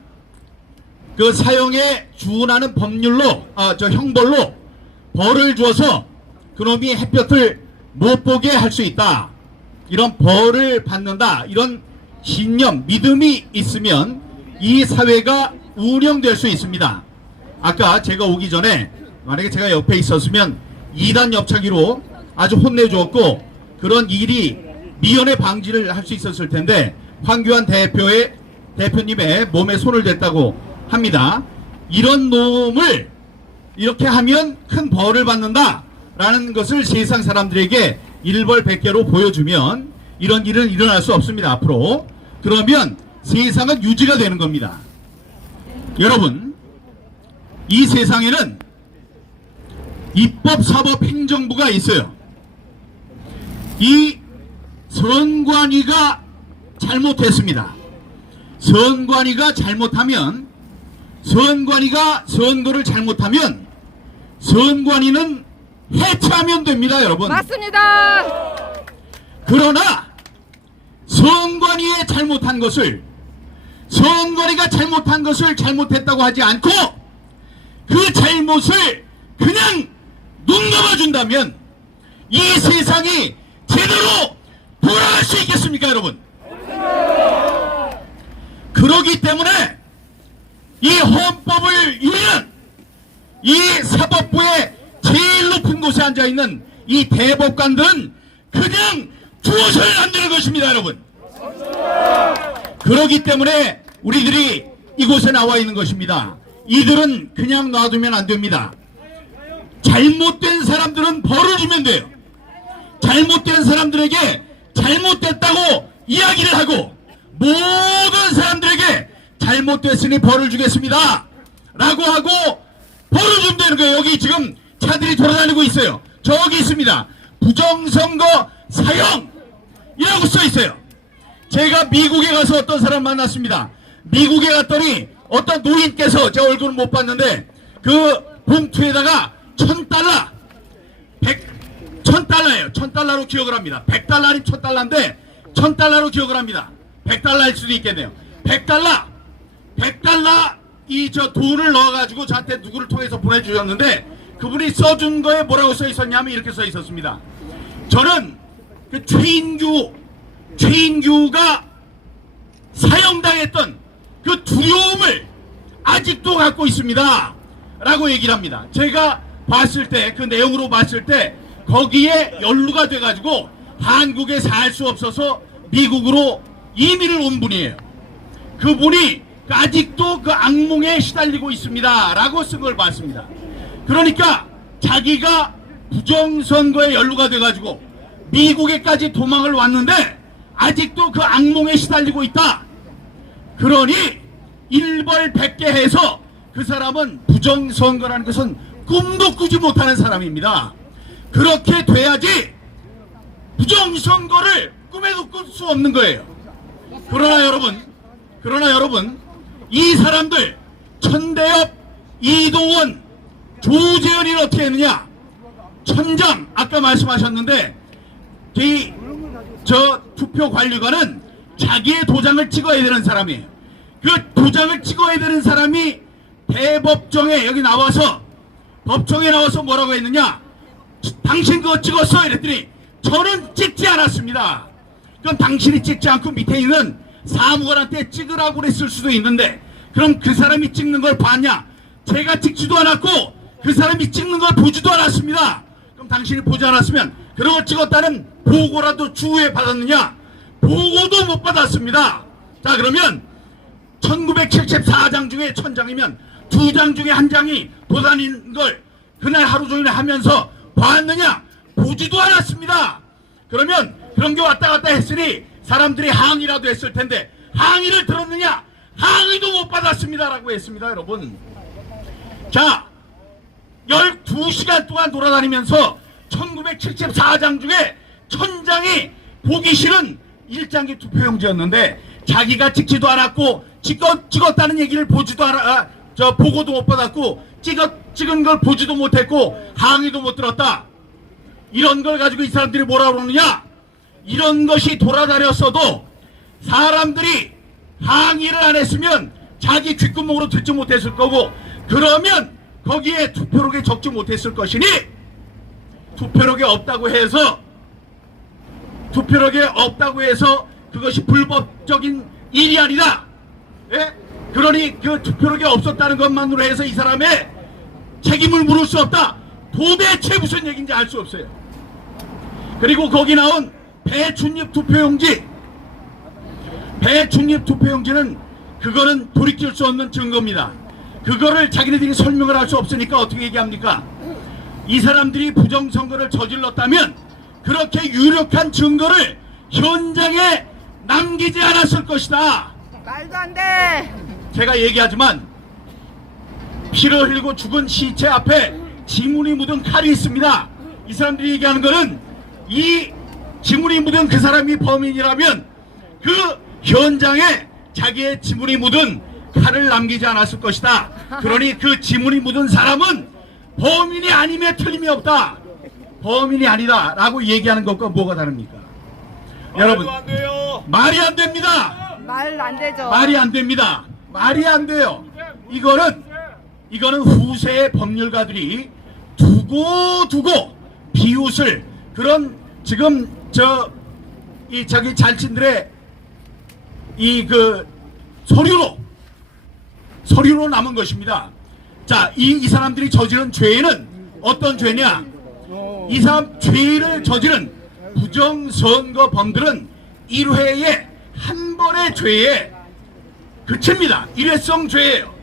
그 사형에 준하는 법률로, 형벌로 벌을 주어서 그놈이 햇볕을 못 보게 할 수 있다. 이런 벌을 받는다. 이런 신념, 믿음이 있으면 이 사회가 운영될 수 있습니다. 아까 제가 오기 전에 만약에 제가 옆에 있었으면 2단 옆차기로 아주 혼내주었고 그런 일이 미연에 방지를 할 수 있었을 텐데 황교안 대표님의 몸에 손을 댔다고 합니다. 이런 놈을 이렇게 하면 큰 벌을 받는다 라는 것을 세상 사람들에게 일벌백계로 보여주면 이런 일은 일어날 수 없습니다. 앞으로. 그러면 세상은 유지가 되는 겁니다. 여러분, 이 세상에는 입법, 사법, 행정부가 있어요. 이 선관위가 잘못했습니다. 선관위가 잘못하면, 선관위가 선거를 잘못하면 선관위는 해체하면 됩니다, 여러분. 맞습니다. 그러나 선관위에 잘못한 것을, 선관위가 잘못한 것을 잘못했다고 하지 않고 그 잘못을 그냥 눈 감아준다면 이 세상이 제대로 돌아갈 수 있겠습니까, 여러분? 그러기 때문에 이 헌법을 이루는 이 사법부의 제일 높은 곳에 앉아있는 이 대법관들은 그냥 두어서는 안 되는 것입니다, 여러분. 그러기 때문에 우리들이 이곳에 나와 있는 것입니다. 이들은 그냥 놔두면 안 됩니다. 잘못된 사람들은 벌을 주면 돼요. 잘못된 사람들에게 잘못됐다고 이야기를 하고 모든 사람들에게 잘못됐으니 벌을 주겠습니다 라고 하고 벌을 주면 되는 거예요. 여기 지금 차들이 돌아다니고 있어요. 저기 있습니다. 부정선거 사형이라고 써 있어요. 제가 미국에 가서 어떤 사람 만났습니다. 미국에 갔더니 어떤 노인께서, 제 얼굴은 못 봤는데 그 봉투에다가 $1,000, 1,000달러예요. 1,000달러로 기억을 합니다. 100달러 아니면 1,000달러인데 1,000달러로 기억을 합니다. 100달러일 수도 있겠네요. 100달러 이 저 돈을 넣어가지고 저한테 누구를 통해서 보내주셨는데 그분이 써준 거에 뭐라고 써 있었냐면 이렇게 써 있었습니다. 저는 그 최인규가 사형당했던 그 두려움을 아직도 갖고 있습니다 라고 얘기를 합니다. 제가 봤을 때, 그 내용으로 봤을 때 거기에 연루가 돼가지고 한국에 살 수 없어서 미국으로 이민을 온 분이에요. 그분이 아직도 그 악몽에 시달리고 있습니다 라고 쓴 걸 봤습니다. 그러니까 자기가 부정선거에 연루가 돼가지고 미국에까지 도망을 왔는데 아직도 그 악몽에 시달리고 있다. 그러니 일벌백계해서 그 사람은 부정선거라는 것은 꿈도 꾸지 못하는 사람입니다. 그렇게 돼야지 부정선거를 꿈에도 꿀 수 없는 거예요. 그러나 여러분 이 사람들 천대엽, 이동원, 조재현이는 어떻게 했느냐. 천장 아까 말씀하셨는데 저 투표관리관은 자기의 도장을 찍어야 되는 사람이에요. 그 도장을 찍어야 되는 사람이 대법정에 여기 나와서 법정에 나와서 뭐라고 했느냐. 당신 그거 찍었어? 이랬더니 저는 찍지 않았습니다. 그럼 당신이 찍지 않고 밑에 있는 사무관한테 찍으라고 그랬을 수도 있는데 그럼 그 사람이 찍는 걸 봤냐? 제가 찍지도 않았고 그 사람이 찍는 걸 보지도 않았습니다. 그럼 당신이 보지 않았으면 그런 걸 찍었다는 보고라도 추후에 받았느냐? 보고도 못 받았습니다. 자, 그러면 1974장 중에 1000장이면 2장 중에 1장이 도다니는 걸 그날 하루 종일 하면서 봤느냐? 보지도 않았습니다. 그러면 그런 게 왔다 갔다 했으니 사람들이 항의라도 했을 텐데 항의를 들었느냐? 항의도 못 받았습니다라고 했습니다. 여러분, 자, 12시간 동안 돌아다니면서 1974장 중에 1000장이 보기 싫은 일장기 투표용지였는데 자기가 찍지도 않았고 찍었다는 얘기를 보지도 보고도 못 받았고 찍은 걸 보지도 못했고 항의도 못 들었다. 이런 걸 가지고 이 사람들이 뭐라 그러느냐? 이런 것이 돌아다녔어도 사람들이 항의를 안 했으면 자기 귓구멍으로 듣지 못했을 거고, 그러면 거기에 투표록에 적지 못했을 것이니, 투표록에 없다고 해서 그것이 불법적인 일이 아니다. 예? 그러니 그 투표록에 없었다는 것만으로 해서 이 사람의 책임을 물을 수 없다. 도대체 무슨 얘기인지 알 수 없어요. 그리고 거기 나온 배춘립 투표용지는 그거는 돌이킬 수 없는 증거입니다. 그거를 자기네들이 설명을 할 수 없으니까 어떻게 얘기합니까? 이 사람들이 부정선거를 저질렀다면 그렇게 유력한 증거를 현장에 남기지 않았을 것이다. 말도 안 돼. 제가 얘기하지만 피를 흘리고 죽은 시체 앞에 지문이 묻은 칼이 있습니다. 이 사람들이 얘기하는 거는 이 지문이 묻은 그 사람이 범인이라면 그 현장에 자기의 지문이 묻은 칼을 남기지 않았을 것이다. 그러니 그 지문이 묻은 사람은 범인이 아님에 틀림이 없다. 범인이 아니다 라고 얘기하는 것과 뭐가 다릅니까? 여러분, 말이 안 됩니다. 말 안 되죠. 말이 안 됩니다. 말이 안 돼요. 이거는 후세의 법률가들이 두고 비웃을 그런 지금 자기 잘친들의 서류로 남은 것입니다. 자, 이 사람들이 저지른 죄는 어떤 죄냐? 이 사람 죄를 저지른 부정선거범들은 1회에 한 번의 죄에 그칩니다. 일회성 죄예요.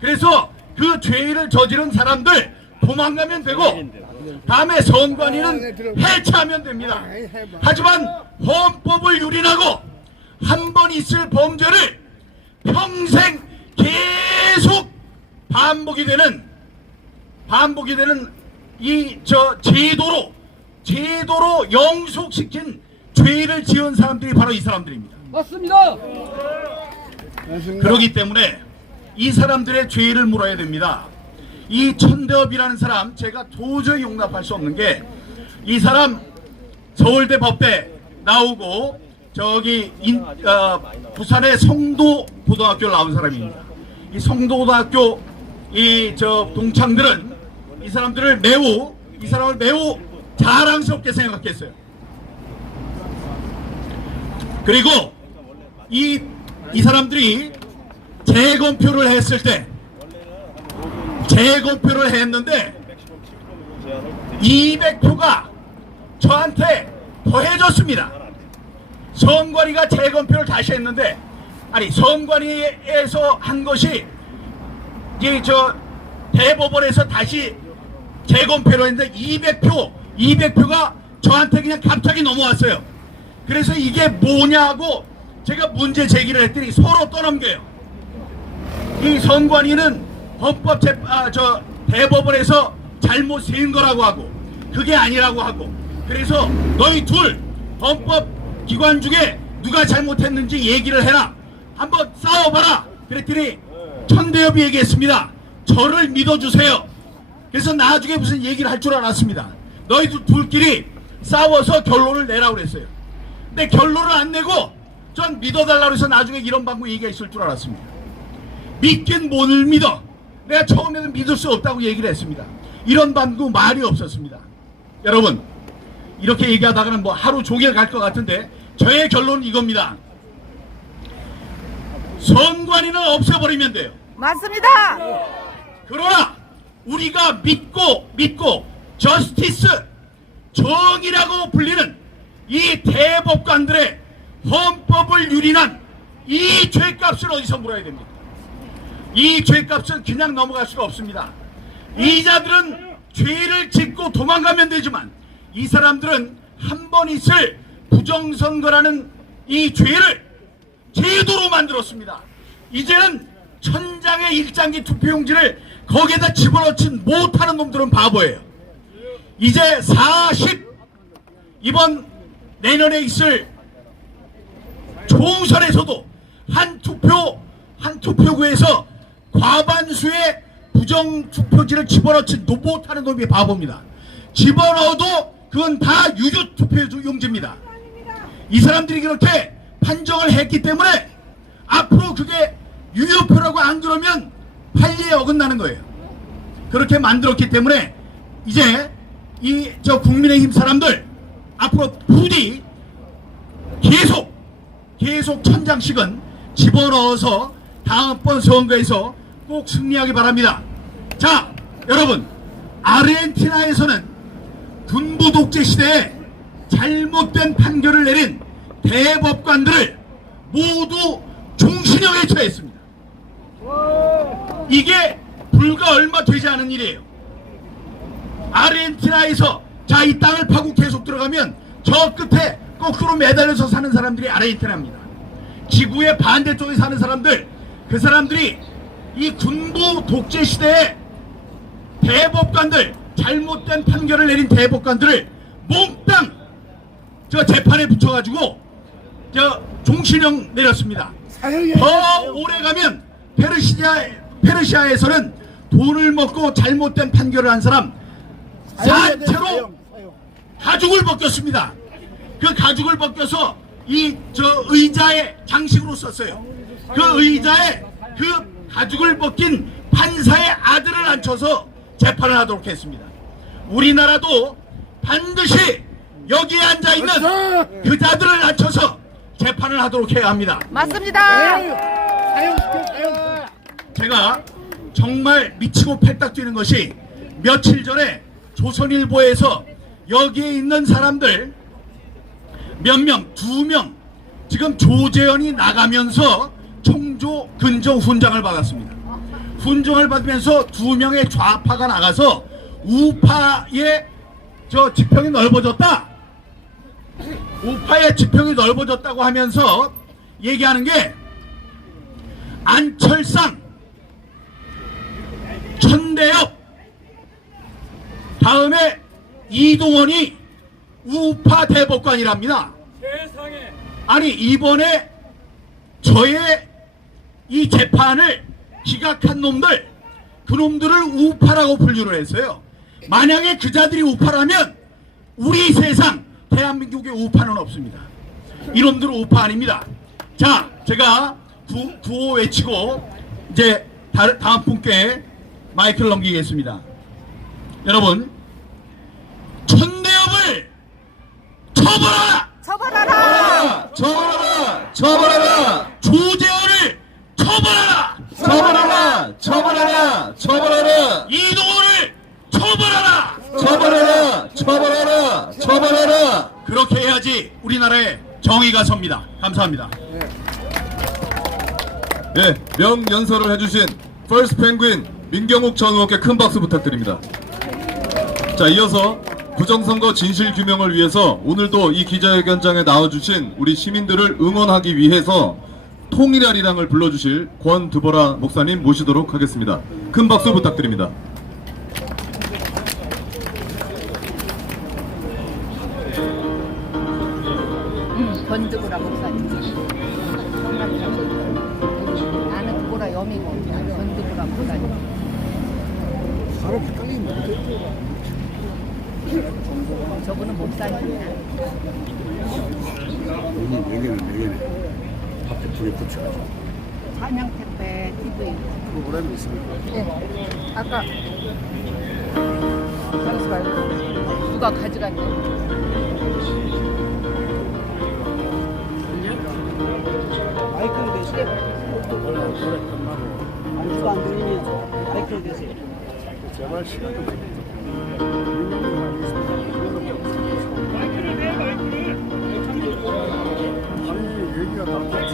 그래서 그 죄를 저지른 사람들 도망가면 되고 다음에 선관위는 해체하면 됩니다. 하지만 헌법을 유린하고 한 번 있을 범죄를 평생 계속 반복이 되는 이 제도로 영속시킨 죄를 지은 사람들이 바로 이 사람들입니다. 맞습니다. 그렇기 때문에 이 사람들의 죄를 물어야 됩니다. 이 천대업이라는 사람, 제가 도저히 용납할 수 없는 게, 이 사람 서울대 법대 나오고 부산의 성도고등학교를 나온 사람입니다. 이 성도고등학교 동창들은 이 사람을 매우 자랑스럽게 생각했어요. 그리고 이 사람들이 재검표를 했는데 200표가 저한테 더해졌습니다. 선관위가 재검표를 다시 했는데, 선관위에서 한 것이 대법원에서 다시 재검표를 했는데 200표가 저한테 그냥 갑자기 넘어왔어요. 그래서 이게 뭐냐고 제가 문제 제기를 했더니 서로 떠넘겨요. 이 선관위는 대법원에서 잘못 세운 거라고 하고 그게 아니라고 하고, 그래서 너희 둘 헌법기관 중에 누가 잘못했는지 얘기를 해라. 한번 싸워봐라. 그랬더니 천대엽이 얘기했습니다. 저를 믿어주세요. 그래서 나중에 무슨 얘기를 할 줄 알았습니다. 너희 둘끼리 싸워서 결론을 내라고 그랬어요. 근데 결론을 안 내고 전 믿어달라고 해서 나중에 이런 방구 얘기가 있을 줄 알았습니다. 믿긴 뭘 믿어. 내가 처음에는 믿을 수 없다고 얘기를 했습니다. 이런 방구 말이 없었습니다. 여러분, 이렇게 얘기하다가는 뭐 하루 종일 갈 것 같은데 저의 결론은 이겁니다. 선관위는 없애버리면 돼요. 맞습니다. 그러나 우리가 믿고 저스티스, 정의라고 불리는 이 대법관들의 헌법을 유린한 이 죄값을 어디서 물어야 됩니까? 이 죄값은 그냥 넘어갈 수가 없습니다. 이 자들은 죄를 짓고 도망가면 되지만 이 사람들은 한 번 있을 부정선거라는 이 죄를 제도로 만들었습니다. 이제는 천장의 일장기 투표용지를 거기에다 집어넣지 못하는 놈들은 바보예요. 이제 이번 내년에 있을 총선에서도 한 투표구에서 과반수의 부정 투표지를 집어넣지 못하는 놈이 바보입니다. 집어넣어도 그건 다 유효 투표용지입니다. 이 사람들이 그렇게 판정을 했기 때문에 앞으로 그게 유효표라고 안 그러면 판례에 어긋나는 거예요. 그렇게 만들었기 때문에 이제 저 국민의힘 사람들 앞으로 부디 계속 천장씩은 집어넣어서 다음번 선거에서 꼭 승리하기 바랍니다. 자, 여러분, 아르헨티나에서는 군부 독재 시대에 잘못된 판결을 내린 대법관들을 모두 종신형에 처했습니다. 이게 불과 얼마 되지 않은 일이에요. 아르헨티나에서 자, 이 땅을 파고 계속 들어가면 저 끝에 거꾸로 매달려서 사는 사람들이 아르헨티나입니다. 지구의 반대쪽에 사는 사람들, 그 사람들이 이 군부 독재 시대에 대법관들, 잘못된 판결을 내린 대법관들을 몽땅 저 재판에 붙여가지고 저 종신형 내렸습니다. 더 오래 가면 페르시아에서는 돈을 먹고 잘못된 판결을 한 사람 사체로 가죽을 벗겼습니다. 그 가죽을 벗겨서 저 의자의 장식으로 썼어요. 그 의자에 그 가죽을 벗긴 판사의 아들을 앉혀서 재판을 하도록 했습니다. 우리나라도 반드시 여기에 앉아있는 그자들을 앉혀서 재판을 하도록 해야 합니다. 맞습니다. 제가 정말 미치고 폐딱 뛰는 것이 며칠 전에 조선일보에서 여기에 있는 사람들 몇 명, 2명 지금 조재현이 나가면서 총조 근조 훈장을 받았습니다. 훈장을 받으면서 2명의 좌파가 나가서 우파의 저 지평이 넓어졌다. 우파의 지평이 넓어졌다고 하면서 얘기하는 게 안철상, 천대엽, 다음에 이동원이 우파 대법관이랍니다. 세상에. 아니, 이번에 저의 이 재판을 기각한 놈들, 그 놈들을 우파라고 분류를 했어요. 만약에 그자들이 우파라면 우리 세상 대한민국에 우파는 없습니다. 이놈들은 우파 아닙니다. 자, 제가 구호 외치고 이제 다음 분께 마이크를 넘기겠습니다. 여러분, 천대엽을 처벌하라! 처벌하라! 처벌하라! 처벌하라! 조재현을 처벌하라! 처벌하라! 처벌하라! 처벌하라! 이동호를 처벌하라! 처벌하라! 처벌하라! 처벌하라! 그렇게 해야지 우리나라에 정의가 섭니다. 감사합니다. 네, 명연설을 해주신 퍼스트 펭귄 민경욱 전 의원께 큰 박수 부탁드립니다. 자, 이어서 부정선거 진실규명을 위해서 오늘도 이 기자회견장에 나와주신 우리 시민들을 응원하기 위해서 통일하리랑을 불러주실 권드보라 목사님 모시도록 하겠습니다. 큰 박수 부탁드립니다. 권드보라 목사님. 나는 드보라 여미고 권드보라 목사님. 저분은 목사님이야. 내년에 앞에 두개 붙여가지고. 찬양택배 TV. 프로그램이 있습니까? 네. 아까 잠시만요. 누가 가져갔네. 마이크를 대세요. 노래 끝나고 안주가 안 들리니 마이크를 대세요. 제발 시간 좀 주세요. 아니, 얘기가 다 같이.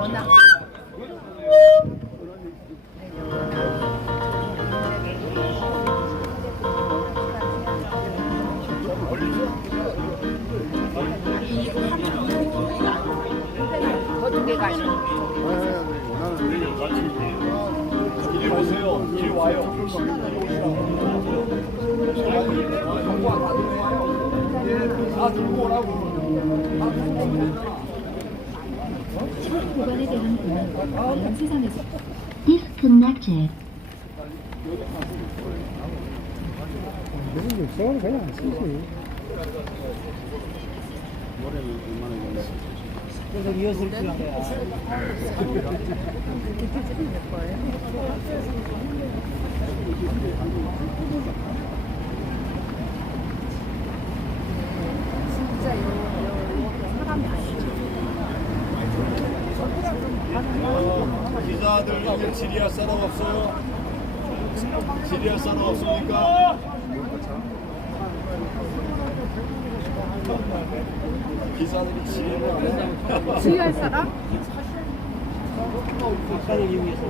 워낙 이거 하면 구간에 대한 공간 세상에서 disconnected. 계속 이어질 거야. 기자들 여기 질의할 사람 없어요? 질의할 사람 없습니까? 기사들이 질의를 안 해. 지휘할 사람? 박사를 이용해서.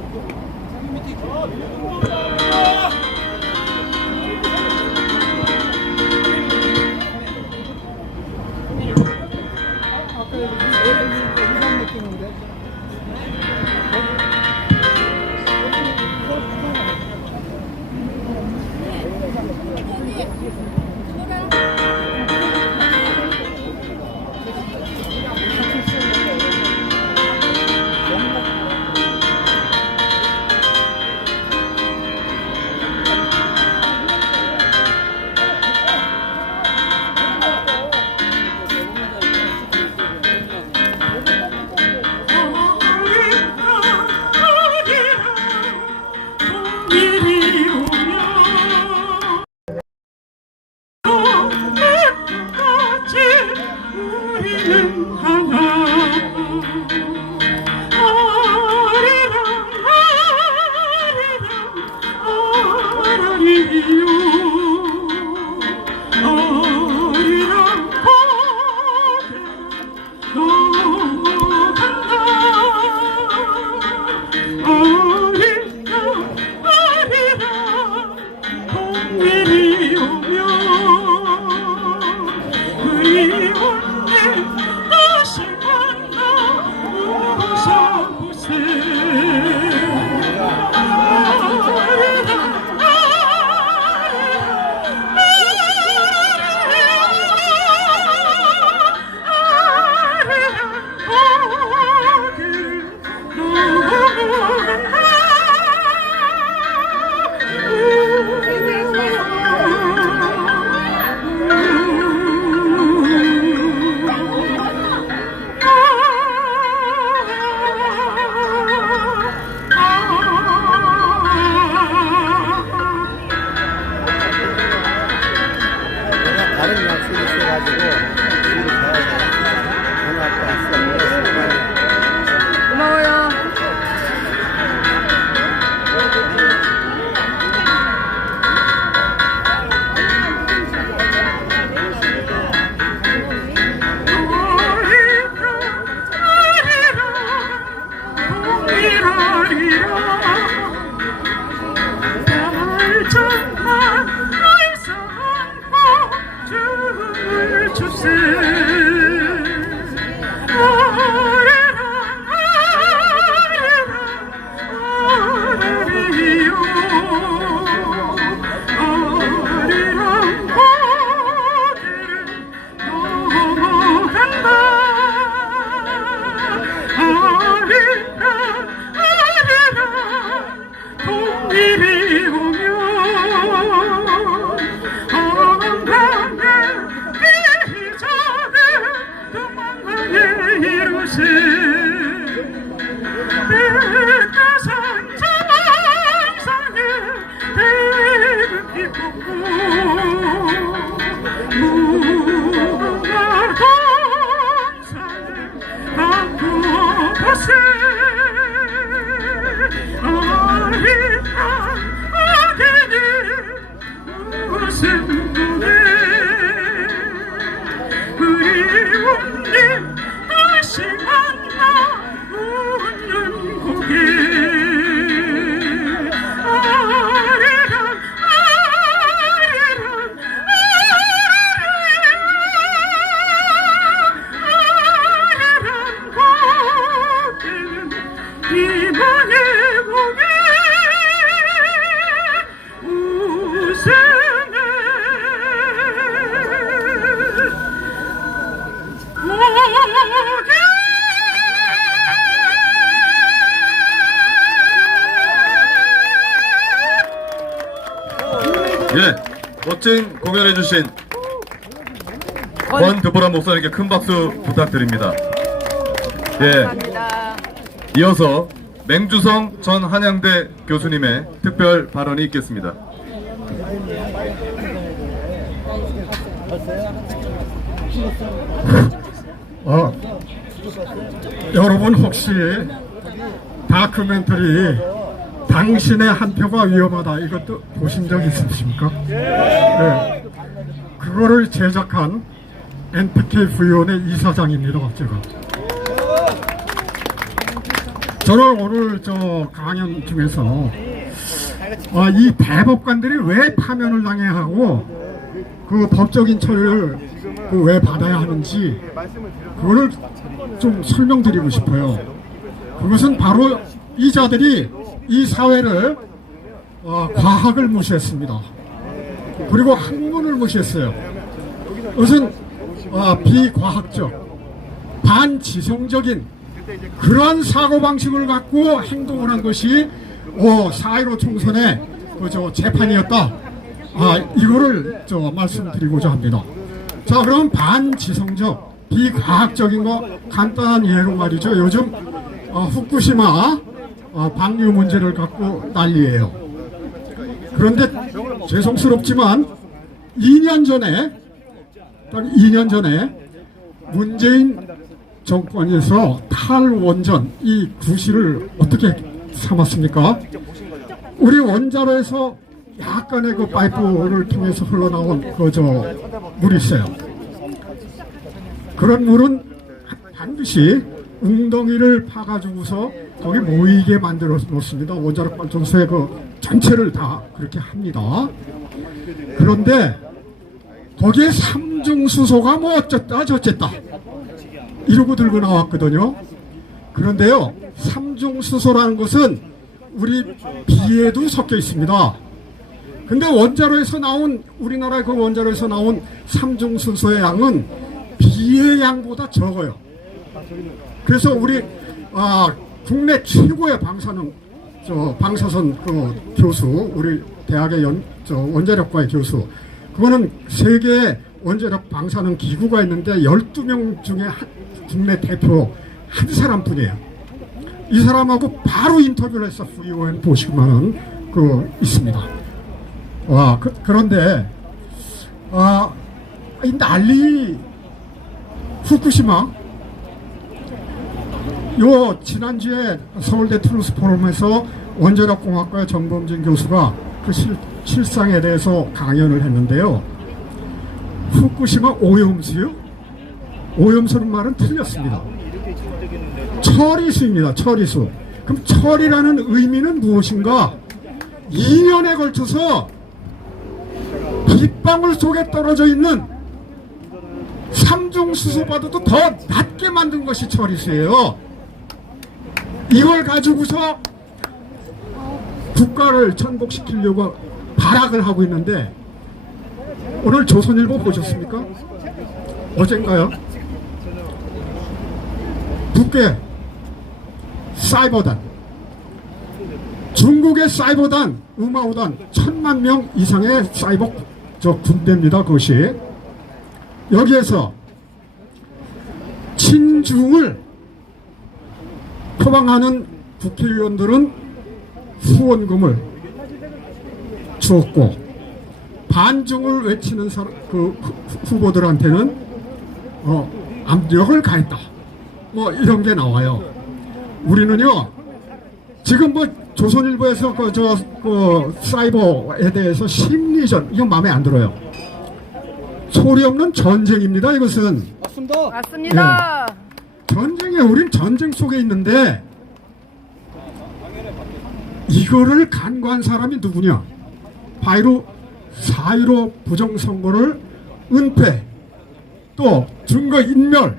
동일이 오면 예, 멋진 공연해주신 권드보람 목사님께 큰 박수 부탁드립니다. 예, 감사합니다. 이어서 맹주성 전 한양대 교수님의 특별 발언이 있겠습니다. 여러분 혹시 다큐멘터리 당신의 한 표가 위험하다 이것도 보신 적 있으십니까? 네. 그거를 제작한 NPKV위원회 이사장입니다. 제가. 저는 오늘 저 강연 중에서 이 대법관들이 왜 파면을 당해야 하고 그 법적인 처리를 왜 받아야 하는지 그거를 좀 설명드리고 싶어요. 그것은 바로 이 자들이 이 사회를 과학을 무시했습니다. 그리고 학문을 무시했어요. 그것은 비과학적, 반지성적인 그러한 사고방식을 갖고 행동을 한 것이 4.15 총선의 재판이었다. 이거를 말씀드리고자 합니다. 자, 그럼 반지성적, 비과학적인 거 간단한 예로 말이죠. 요즘 후쿠시마 방류 문제를 갖고 난리예요. 그런데 죄송스럽지만 2년 전에 문재인 정권에서 탈원전 이 구실을 어떻게 삼았습니까? 우리 원자로에서 약간의 그 파이프를 통해서 흘러나온 물이 있어요. 그런 물은 반드시 웅덩이를 파가지고서 거기 모이게 만들어 놓습니다. 원자력 발전소의 그 전체를 다 그렇게 합니다. 그런데 거기에 삼중수소가 뭐 어쨌다 저쨌다 이러고 들고 나왔거든요. 그런데요, 삼중수소라는 것은 우리 비에도 섞여 있습니다. 근데 원자로에서 나온, 우리나라 그 원자로에서 나온 삼중수소의 양은 비의 양보다 적어요. 그래서 우리 국내 최고의 방사선 그 교수, 우리 대학의 원자력과의 교수, 그거는 세계 원자력 방사능 기구가 있는데 12명 중에 국내 대표 한 사람뿐이에요. 이 사람하고 바로 인터뷰를 해서 VON 보시면은 있습니다. 그런데 이 난리 후쿠시마 지난주에 서울대 트루스 포럼에서 원자력공학과의 정범진 교수가 그 실상에 대해서 강연을 했는데요. 후쿠시마 오염수요? 오염수는 말은 틀렸습니다. 처리수입니다. 처리수. 그럼 처리라는 의미는 무엇인가? 2년에 걸쳐서 빗방울 속에 떨어져 있는 삼중수소보다도 더 낮게 만든 것이 처리수예요. 이걸 가지고서 국가를 천복시키려고 발악을 하고 있는데, 오늘 조선일보 보셨습니까? 어젠가요? 북괴 사이버단, 중국의 사이버단 우마우단 1000만 명 이상의 사이버 군대입니다. 그것이 여기에서 친중을 표방하는 국회의원들은 후원금을 주었고, 반중을 외치는 후보들한테는 압력을 가했다. 이런 게 나와요. 우리는요, 지금 조선일보에서 사이버에 대해서 심리전, 이건 마음에 안 들어요. 소리 없는 전쟁입니다. 이것은 맞습니다. 전쟁에, 우린 전쟁 속에 있는데 이거를 간과한 사람이 누구냐? 바로 4.15 부정선거를 은폐, 또 증거인멸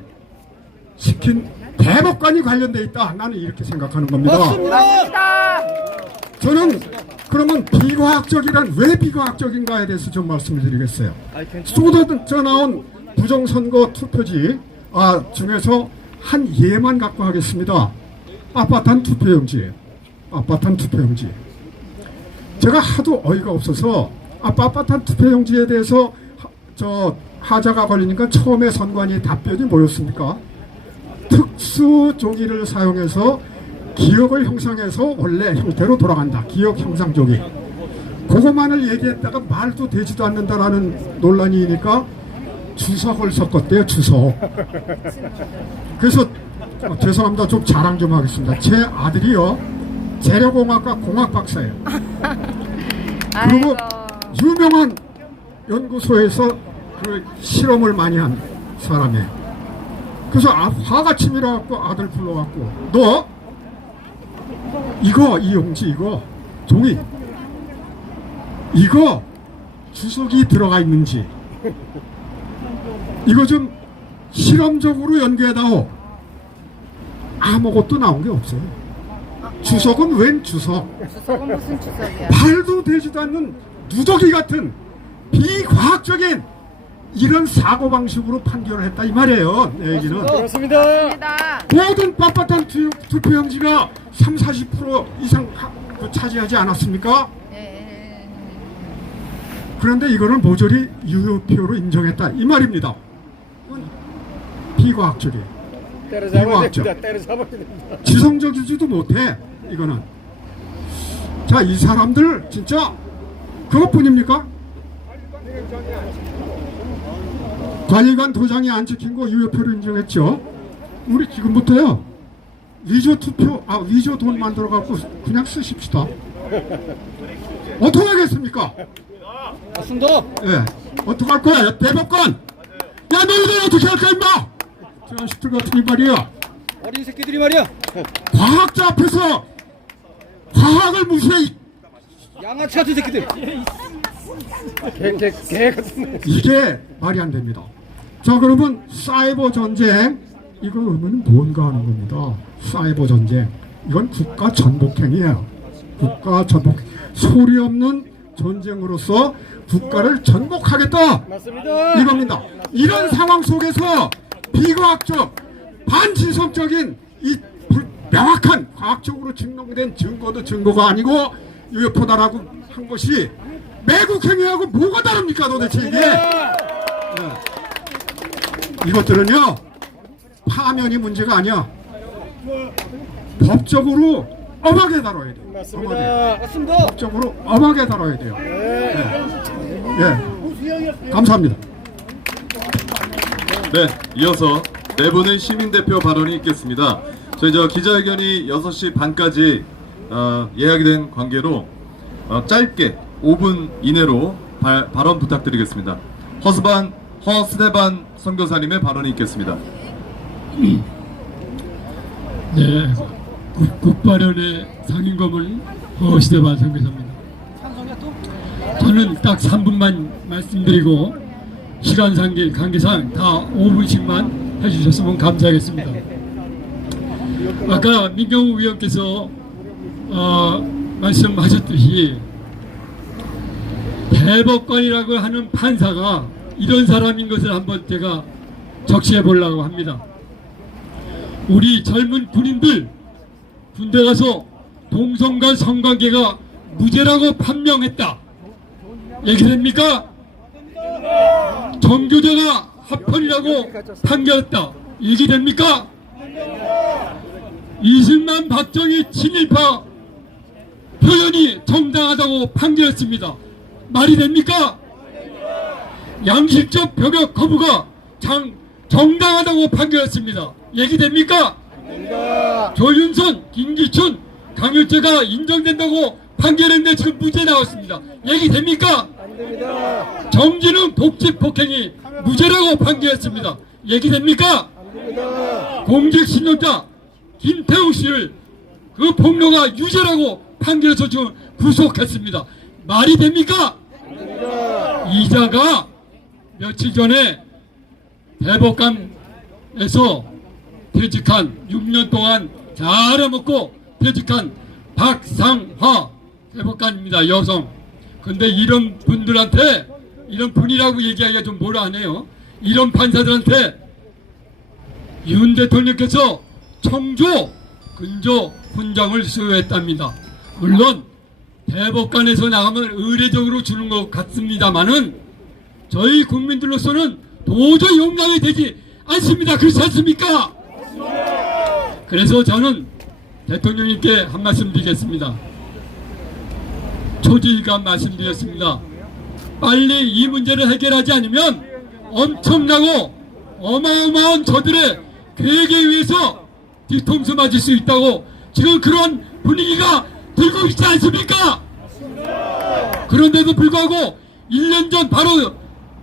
시킨 대법관이 관련돼 있다. 나는 이렇게 생각하는 겁니다. 맞습니다. 저는 그러면 비과학적이란 왜 비과학적인가에 대해서 좀 말씀을 드리겠어요. 쏟아져 나온 부정선거 투표지 중에서 한 예만 갖고 하겠습니다. 빳빳한 투표용지. 빳빳한 투표용지. 제가 하도 어이가 없어서 빳빳한 투표용지에 대해서 하자가 걸리니까 처음에 선관위 답변이 뭐였습니까? 특수 조기를 사용해서 기억을 형성해서 원래 형태로 돌아간다. 기억 형상 조기. 그것만을 얘기했다가 말도 되지도 않는다라는 논란이니까 주석을 섞었대요. 주석. 그래서 죄송합니다. 좀 자랑 좀 하겠습니다. 제 아들이요, 재료공학과 공학 박사예요. 그리고 유명한 연구소에서 그 실험을 많이 한 사람이에요. 그래서 화가침이라 갖고 아들 불러갖고, 너 이거, 이 용지, 이거 종이, 이거 주석이 들어가 있는지 이거 좀 실험적으로 연구해다오. 아무것도 나온 게 없어요. 주석은 웬 주석? 주석은 무슨 주석이야? 발도 되지도 않는 누더기 같은 비과학적인 이런 사고방식으로 판결을 했다 이 말이에요. 내 얘기는. 그렇습니다. 모든 빳빳한 투표용지가 30-40% 이상 차지하지 않았습니까? 그런데 이거를 모조리 유효표로 인정했다 이 말입니다. 비과학적이에요. 비과학적. 지성적이지도 못해 이거는. 자, 이 사람들 진짜 그것뿐입니까? 관리관 도장이 안 찍힌 거 유효표로 인정했죠. 우리 지금부터요 위조 투표, 위조 돈 만들어 갖고 그냥 쓰십시다. 어떻게 하겠습니까? 맞습니다. 예, 어떻게 할 거야? 대법관! 야, 너희들 어떻게 할까, 임마! 자식들 같은 이 말이야. 어린 새끼들이 말이야. 과학자 앞에서 과학을 무시해. 양아치 같은 새끼들. 개 같은. 이게 말이 안 됩니다. 자, 그러면 사이버 전쟁, 이거 의미는 뭔가 하는 겁니다. 사이버 전쟁, 이건 국가 전복행위예요. 국가 전복, 소리 없는 전쟁으로서 국가를 전복하겠다. 맞습니다. 이겁니다. 이런 상황 속에서 비과학적, 반지성적인 이 명확한 과학적으로 증명된 증거도 증거가 아니고 유효표다라고 한 것이 매국행위하고 뭐가 다릅니까 도대체 이게? 이것들은요 파면이 문제가 아니야. 법적으로 엄하게 다뤄야 돼요. 맞습니다. 법적으로 엄하게 다뤄야 돼요. 예. 감사합니다. 네, 이어서 네 분의 시민대표 발언이 있겠습니다. 저희 기자회견이 6시 반까지 예약이 된 관계로 짧게 5분 이내로 발언 부탁드리겠습니다. 허스테반 선교사님의 발언이 있겠습니다. 네, 국발연의 상임고문 허스테반 선교사입니다. 저는 딱 3분만 말씀드리고 시간 관계상 다 5분씩만 해주셨으면 감사하겠습니다. 아까 민경우 의원께서 말씀하셨듯이 대법관이라고 하는 판사가 이런 사람인 것을 한번 제가 적시해 보려고 합니다. 우리 젊은 군인들 군대 가서 동성간 성관계가 무죄라고 판명했다. 얘기됩니까? 정교제가 합헌이라고 판결했다. 얘기됩니까? 이승만 박정희 친일파 표현이 정당하다고 판결했습니다. 말이 됩니까? 양식적 병역 거부가 정당하다고 판결했습니다. 얘기됩니까? 조윤선, 김기춘, 강요죄가 인정된다고 판결했는데 지금 무죄 나왔습니다. 얘기됩니까? 정진웅 복지폭행이 무죄라고 판결했습니다. 얘기됩니까? 공직신용자 김태우 씨를 그 폭로가 유죄라고 판결해서 지금 구속했습니다. 말이 됩니까? 이자가 며칠 전에 대법관에서 퇴직한 6년 동안 잘해먹고 퇴직한 박상화 대법관입니다. 여성. 근데 이런 분들한테, 이런 분이라고 얘기하기가 좀 뭐라 하네요. 이런 판사들한테 윤 대통령께서 청조, 근조 훈장을 수여했답니다. 물론 대법관에서 나가면 의례적으로 주는 것 같습니다만은 저희 국민들로서는 도저히 용납이 되지 않습니다. 그렇지 않습니까? 그래서 저는 대통령님께 한 말씀 드리겠습니다. 초지일관 말씀드렸습니다. 빨리 이 문제를 해결하지 않으면 엄청나고 어마어마한 저들의 계획에 의해서 뒤통수 맞을 수 있다고 지금 그런 분위기가 들고 있지 않습니까? 그런데도 불구하고 1년 전 바로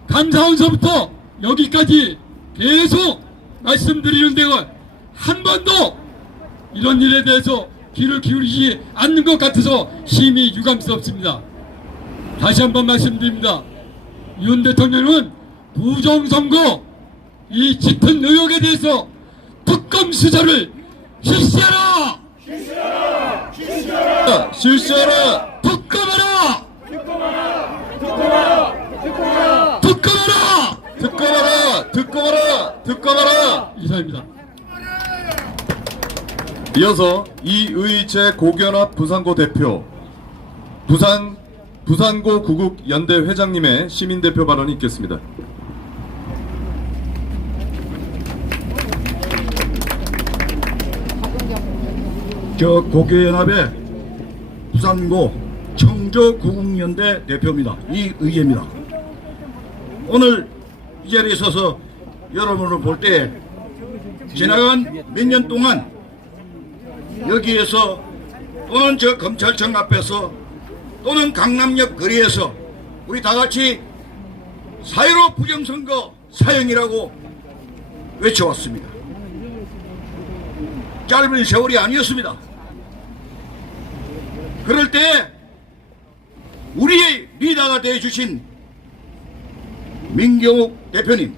감사원서부터 여기까지 계속 말씀드리는 데가 한 번도 이런 일에 대해서 귀를 기울이지 않는 것 같아서 심히 유감스럽습니다. 다시 한번 말씀드립니다. 윤 대통령은 부정선거 이 짙은 의혹에 대해서 특검 수사를 실시하라! 실시하라! 실시하라! 특검하라! 특검하라! 특검하라! 특검하라! 특검하라! 이상입니다. 이어서 이의채 고견합 부산고 대표, 부산고 구국연대 회장님의 시민대표 발언이 있겠습니다. 저 고교연합의 부산고 청조구국연대 대표입니다. 이의예입니다. 오늘 이 자리에 서서 여러분을 볼 때 지나간 몇 년 동안 여기에서 또는 저 검찰청 앞에서 또는 강남역 거리에서 우리 다같이 4.15 부정선거 사형이라고 외쳐왔습니다. 짧은 세월이 아니었습니다. 그럴 때 우리의 리더가 되어주신 민경욱 대표님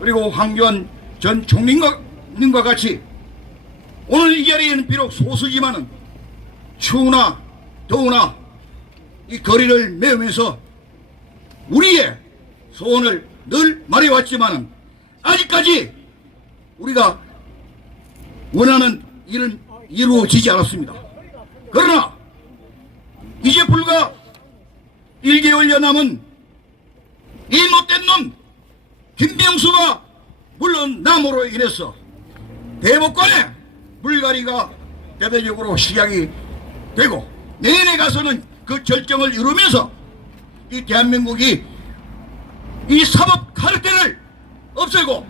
그리고 황교안 전 총리님과 같이 오늘 이 자리에는 비록 소수지만은 추우나 더우나 이 거리를 메우면서 우리의 소원을 늘 말해왔지만은 아직까지 우리가 원하는 일은 이루어지지 않았습니다. 그러나 이제 불과 1개월여 남은 이 못된 놈 김병수가 물러남으로 인해서 대법관의 물갈이가 대대적으로 시작이 되고 내년에 가서는 그 결정을 이루면서 이 대한민국이 이 사법 카르텔을 없애고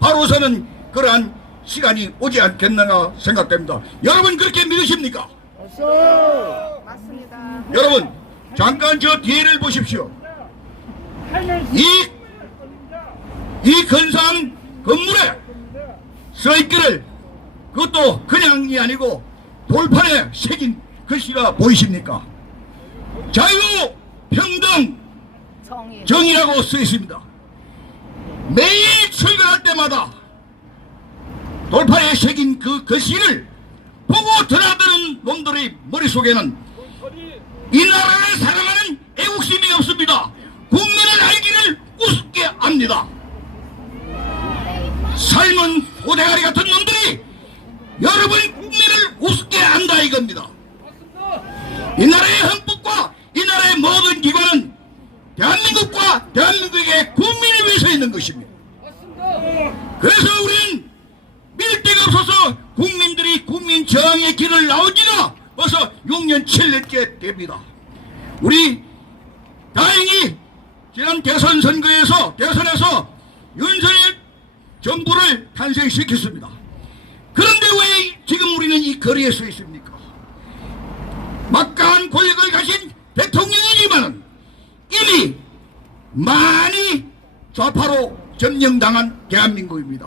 바로서는 그러한 시간이 오지 않겠나 생각됩니다. 여러분 그렇게 믿으십니까? 맞습니다. 여러분 잠깐 저 뒤에를 보십시오. 이 근사한 건물에 써있기를 그것도 그냥이 아니고 돌판에 새긴 글씨가 보이십니까? 자유, 평등, 정의라고 써있습니다. 매일 출근할 때마다 돌판에 새긴 그 글씨를 보고 드나드는 놈들의 머릿속에는 이 나라를 사랑하는 애국심이 없습니다. 국민을 알기를 우습게 합니다. 삶은 호대가리 같은 놈들이 여러분 국민을 우습게 한다 이겁니다. 이 나라의 헌법과 이 나라의 모든 기관은 대한민국과 대한민국의 국민을 위해서 있는 것입니다. 그래서 우리는 믿을 데가 없어서 국민들이 국민 저항의 길을 나온 지가 벌써 6년 7년째 됩니다. 우리 다행히 지난 대선 선거에서 대선에서 윤석열 정부를 탄생시켰습니다. 그런데 왜 지금 우리는 이 거리에 서 있습니까? 막강한 권력을 가진 대통령이지만 이미 많이 좌파로 점령당한 대한민국입니다.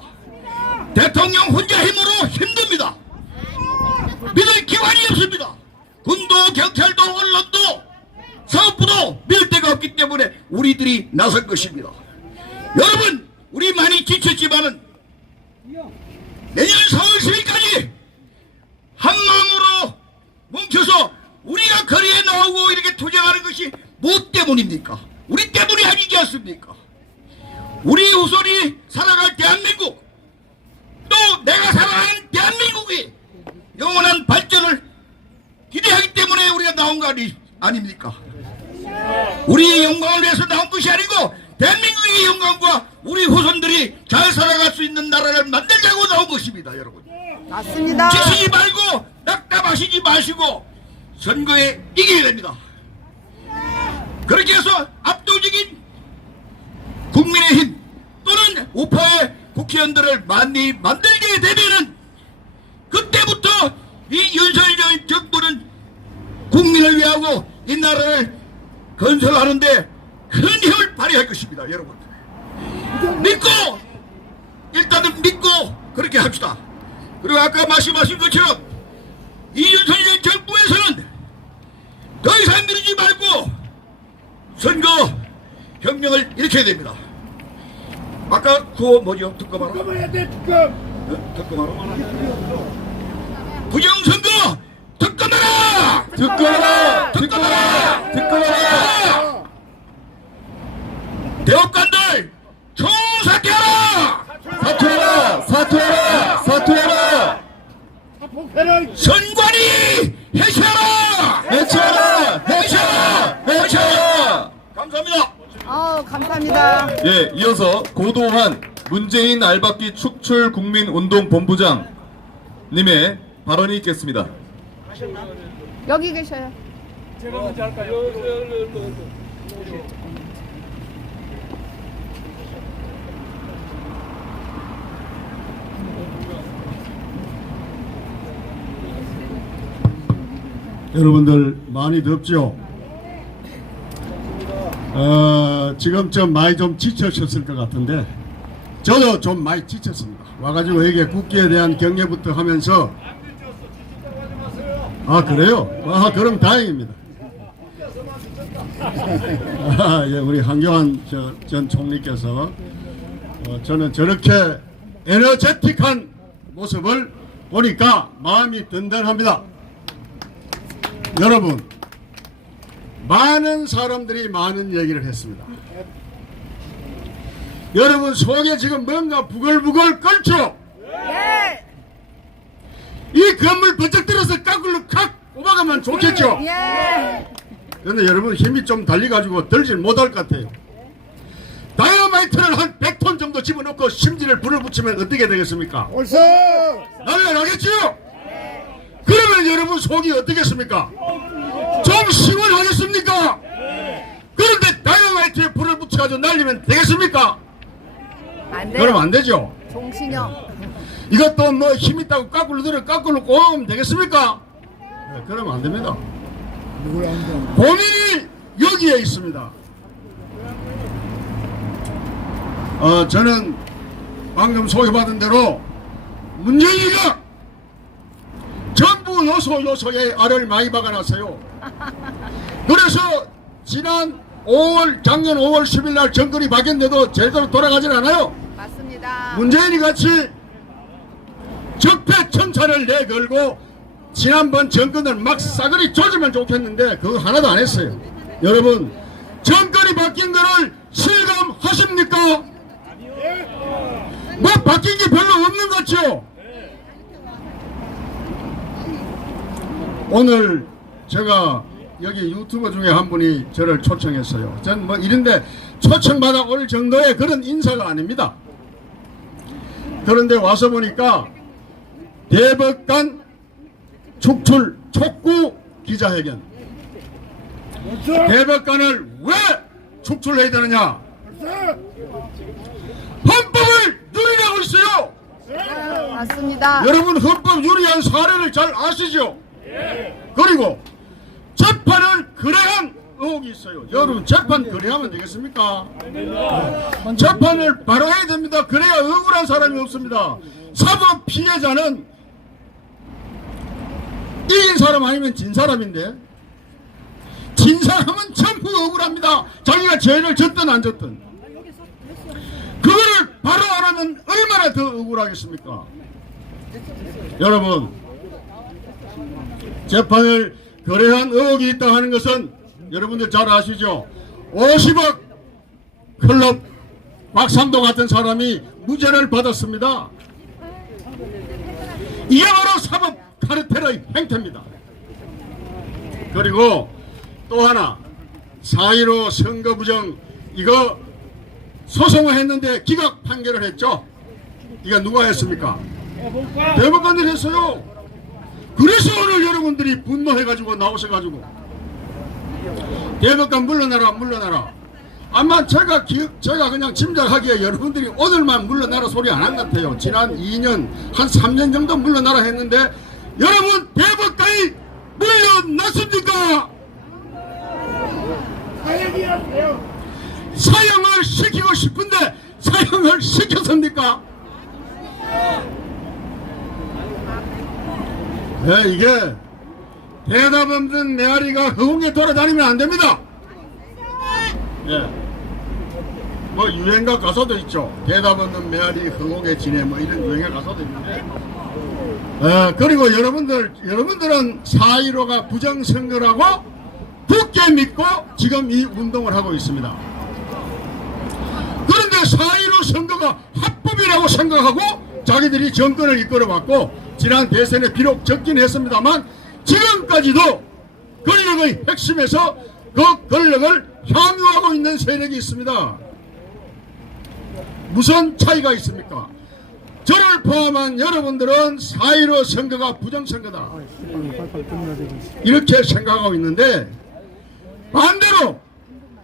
대통령 혼자 힘으로 힘듭니다. 믿을 기관이 없습니다. 군도 경찰도 언론도 사업부도 믿을 데가 없기 때문에 우리들이 나설 것입니다. 여러분 우리 많이 지쳤지만은 내년 4월 10일까지 한마음으로 뭉쳐서 우리가 거리에 나오고 이렇게 투쟁하는 것이 뭐 때문입니까? 우리 때문이 아니지 않습니까? 우리 후손이 살아갈 대한민국 또 내가 살아가는 대한민국이 영원한 발전을 기대하기 때문에 우리가 나온 거 아닙니까? 우리의 영광을 위해서 나온 것이 아니고 대한민국의 영광과 우리 후손들이 잘 살아갈 수 있는 나라를 만들자고 나온 것입니다, 여러분. 맞습니다. 지치지 말고 낙담하시지 마시고 선거에 이겨야 됩니다. 그렇게 해서 압도적인 국민의힘 또는 우파의 국회의원들을 많이 만들게 되면은 그때부터 이 윤석열 정부는 국민을 위하고 이 나라를 건설하는데 큰 힘을 발휘할 것입니다, 여러분. 믿고 일단은 믿고 그렇게 합시다. 그리고 아까 말씀하신 것처럼 이 윤석열 정부에서는 더 이상 미루지 말고 선거 혁명을 일으켜야 됩니다. 아까 그거 뭐죠? 특검하라. 특검하라. 부정선거 특검하라. 특검하라. 특검하라. 특검하라. 대법관들 총사퇴하라. 사퇴하라. 사퇴하라. 사퇴하라. 선관위 해체하라. 해체하라. 해체하라. 해체하라. 감사합니다. 감사합니다. 예, 이어서 고도환 문재인 알박기 축출 국민운동본부장 님의 발언이 있겠습니다. 여기 계셔요. 제가 먼저 할까요? 여러분들 많이 덥죠? 지금 좀 많이 좀 지쳐셨을 것 같은데 저도 좀 많이 지쳤습니다. 와가지고 여기 국기에 대한 경례부터 하면서 아 그래요? 아 그럼 다행입니다. 예, 우리 한교안 전 총리께서 저는 저렇게 에너제틱한 모습을 보니까 마음이 든든합니다. 여러분, 많은 사람들이 많은 얘기를 했습니다. 여러분 속에 지금 뭔가 부글부글 끓죠? 예. 이 건물 번쩍 들어서 까꿀로 칵 뽑아가면 좋겠죠? 예. 그런데 여러분 힘이 좀 달려가지고 들질 못할 것 같아요. 다이너마이트를 한 100톤 정도 집어넣고 심지를 불을 붙이면 어떻게 되겠습니까? 날라가겠죠? 그러면 여러분 속이 어떻겠습니까? 좀 시원하겠습니까? 그런데 다이너마이트에 불을 붙여가지고 날리면 되겠습니까? 안 돼요. 그럼 안 되죠? 종신형. 이것도 뭐 힘 있다고 까꿀로 들어 까꿀로 꼬으면 되겠습니까? 네, 그러면 안 됩니다. 고민이 여기에 있습니다. 저는 방금 소개받은 대로 문재인이가 전부 요소에 알을 많이 박아놨어요. 그래서 지난 작년 5월 10일 날 정권이 바뀌었는데도 제대로 돌아가질 않아요. 맞습니다. 문재인이 같이 적폐청산을 내걸고 지난번 정권을 막 싸그리 조지면 좋겠는데 그거 하나도 안 했어요. 여러분 정권이 바뀐 거를 실감하십니까? 뭐 바뀐 게 별로 없는 것 같죠? 오늘 제가 여기 유튜버 중에 한 분이 저를 초청했어요. 전 뭐 이런데 초청받아 올 정도의 그런 인사가 아닙니다. 그런데 와서 보니까 대법관 축출 촉구 기자회견. 대법관을 왜 축출해야 되느냐? 헌법을 유린하고 있어요. 맞습니다. 여러분 헌법 유리한 사례를 잘 아시죠? 그리고 재판을 거래한 의혹이 있어요. 여러분 재판 거래하면 되겠습니까? 재판을 바로 해야 됩니다. 그래야 억울한 사람이 없습니다. 사법 피해자는 이긴 사람 아니면 진 사람인데 진 사람은 전부 억울합니다. 자기가 죄를 졌든 안 졌든. 그거를 바로 안 하면 얼마나 더 억울하겠습니까? 여러분 재판을 거래한 의혹이 있다 하는 것은 여러분들 잘 아시죠? 50억 클럽 박삼도 같은 사람이 무죄를 받았습니다. 이게 바로 사법 카르텔의 행태입니다. 그리고 또 하나 4.15 선거 부정 이거 소송을 했는데 기각 판결을 했죠. 이거 누가 했습니까? 대법관들이 했어요. 그래서 오늘 여러분들이 분노해가지고 나오셔가지고 대법관 물러나라 물러나라. 아마 제가 그냥 짐작하기에 여러분들이 오늘만 물러나라 소리 안 한 것 같아요. 지난 2년 한 3년 정도 물러나라 했는데 여러분 대법관이 물러났습니까? 사형을 시키고 싶은데 사형을 시켰습니까? 네, 이게 대답 없는 메아리가 허공에 돌아다니면 안 됩니다. 예. 뭐 유행가 가사도 있죠. 대답 없는 메아리 허공에 지내 뭐 이런 유행가 가사도 있는데. 그리고 여러분들은 4.15가 부정선거라고 굳게 믿고 지금 이 운동을 하고 있습니다. 그런데 4.15 선거가 합법이라고 생각하고 자기들이 정권을 이끌어왔고 지난 대선에 비록 적긴 했습니다만 지금까지도 권력의 핵심에서 그 권력을 향유하고 있는 세력이 있습니다. 무슨 차이가 있습니까? 저를 포함한 여러분들은 4.15 선거가 부정선거다 이렇게 생각하고 있는데 반대로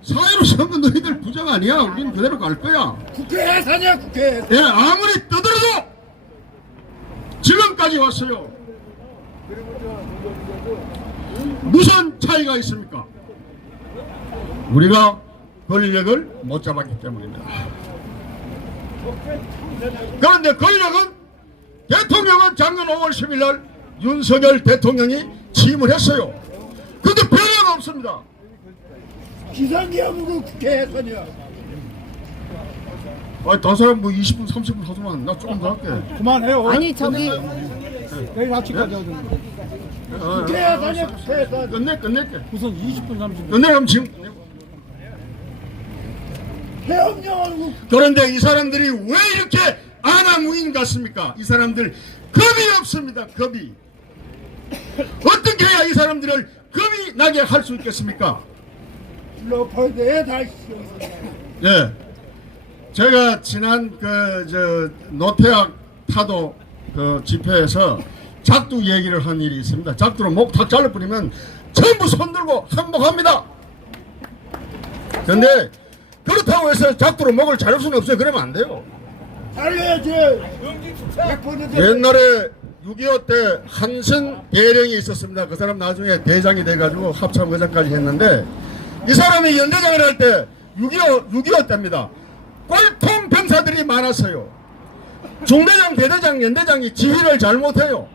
4.15 선거 너희들 부정 아니야. 우리는 그대로 갈 거야. 국회 사냐 국회. 예, 아무리 떠들어도 지금까지 왔어요. 무슨 차이가 있습니까? 우리가 권력을 못 잡았기 때문입니다. 그런데 권력은 대통령은 작년 5월 10일 날 윤석열 대통령이 취임을 했어요. 근데 변화가 없습니다. 기상기하고 국회 사냐. 아니 다른 사람 뭐 20분 30분 하지만 나 조금 더 할게. 그만해요. 아니 저기 내일 아침까지 하던데. 국회 사냐 국회 사. 끝낼게. 무슨 20분 30분. 끝내면 지금. 해엄령하고. 그런데 이 사람들이 왜 이렇게 아나무인 같습니까? 이 사람들 겁이 없습니다. 겁이. 어떻게 해야 이 사람들을 겁이 나게 할 수 있겠습니까? 예. 제가 지난 노태악 타도 집회에서 작두 얘기를 한 일이 있습니다. 작두로 목 탁 잘라버리면 전부 손들고 항복합니다. 근데 그렇다고 해서 작두로 목을 자를 수는 없어요. 그러면 안 돼요. 잘해야지. 옛날에 6.25 때 한신 대령이 있었습니다. 그 사람 나중에 대장이 돼가지고 합참의장까지 했는데 이 사람이 연대장을 할 때 6.25 때입니다. 꼴통 병사들이 많았어요. 중대장, 대대장, 연대장이 지휘를 잘못해요.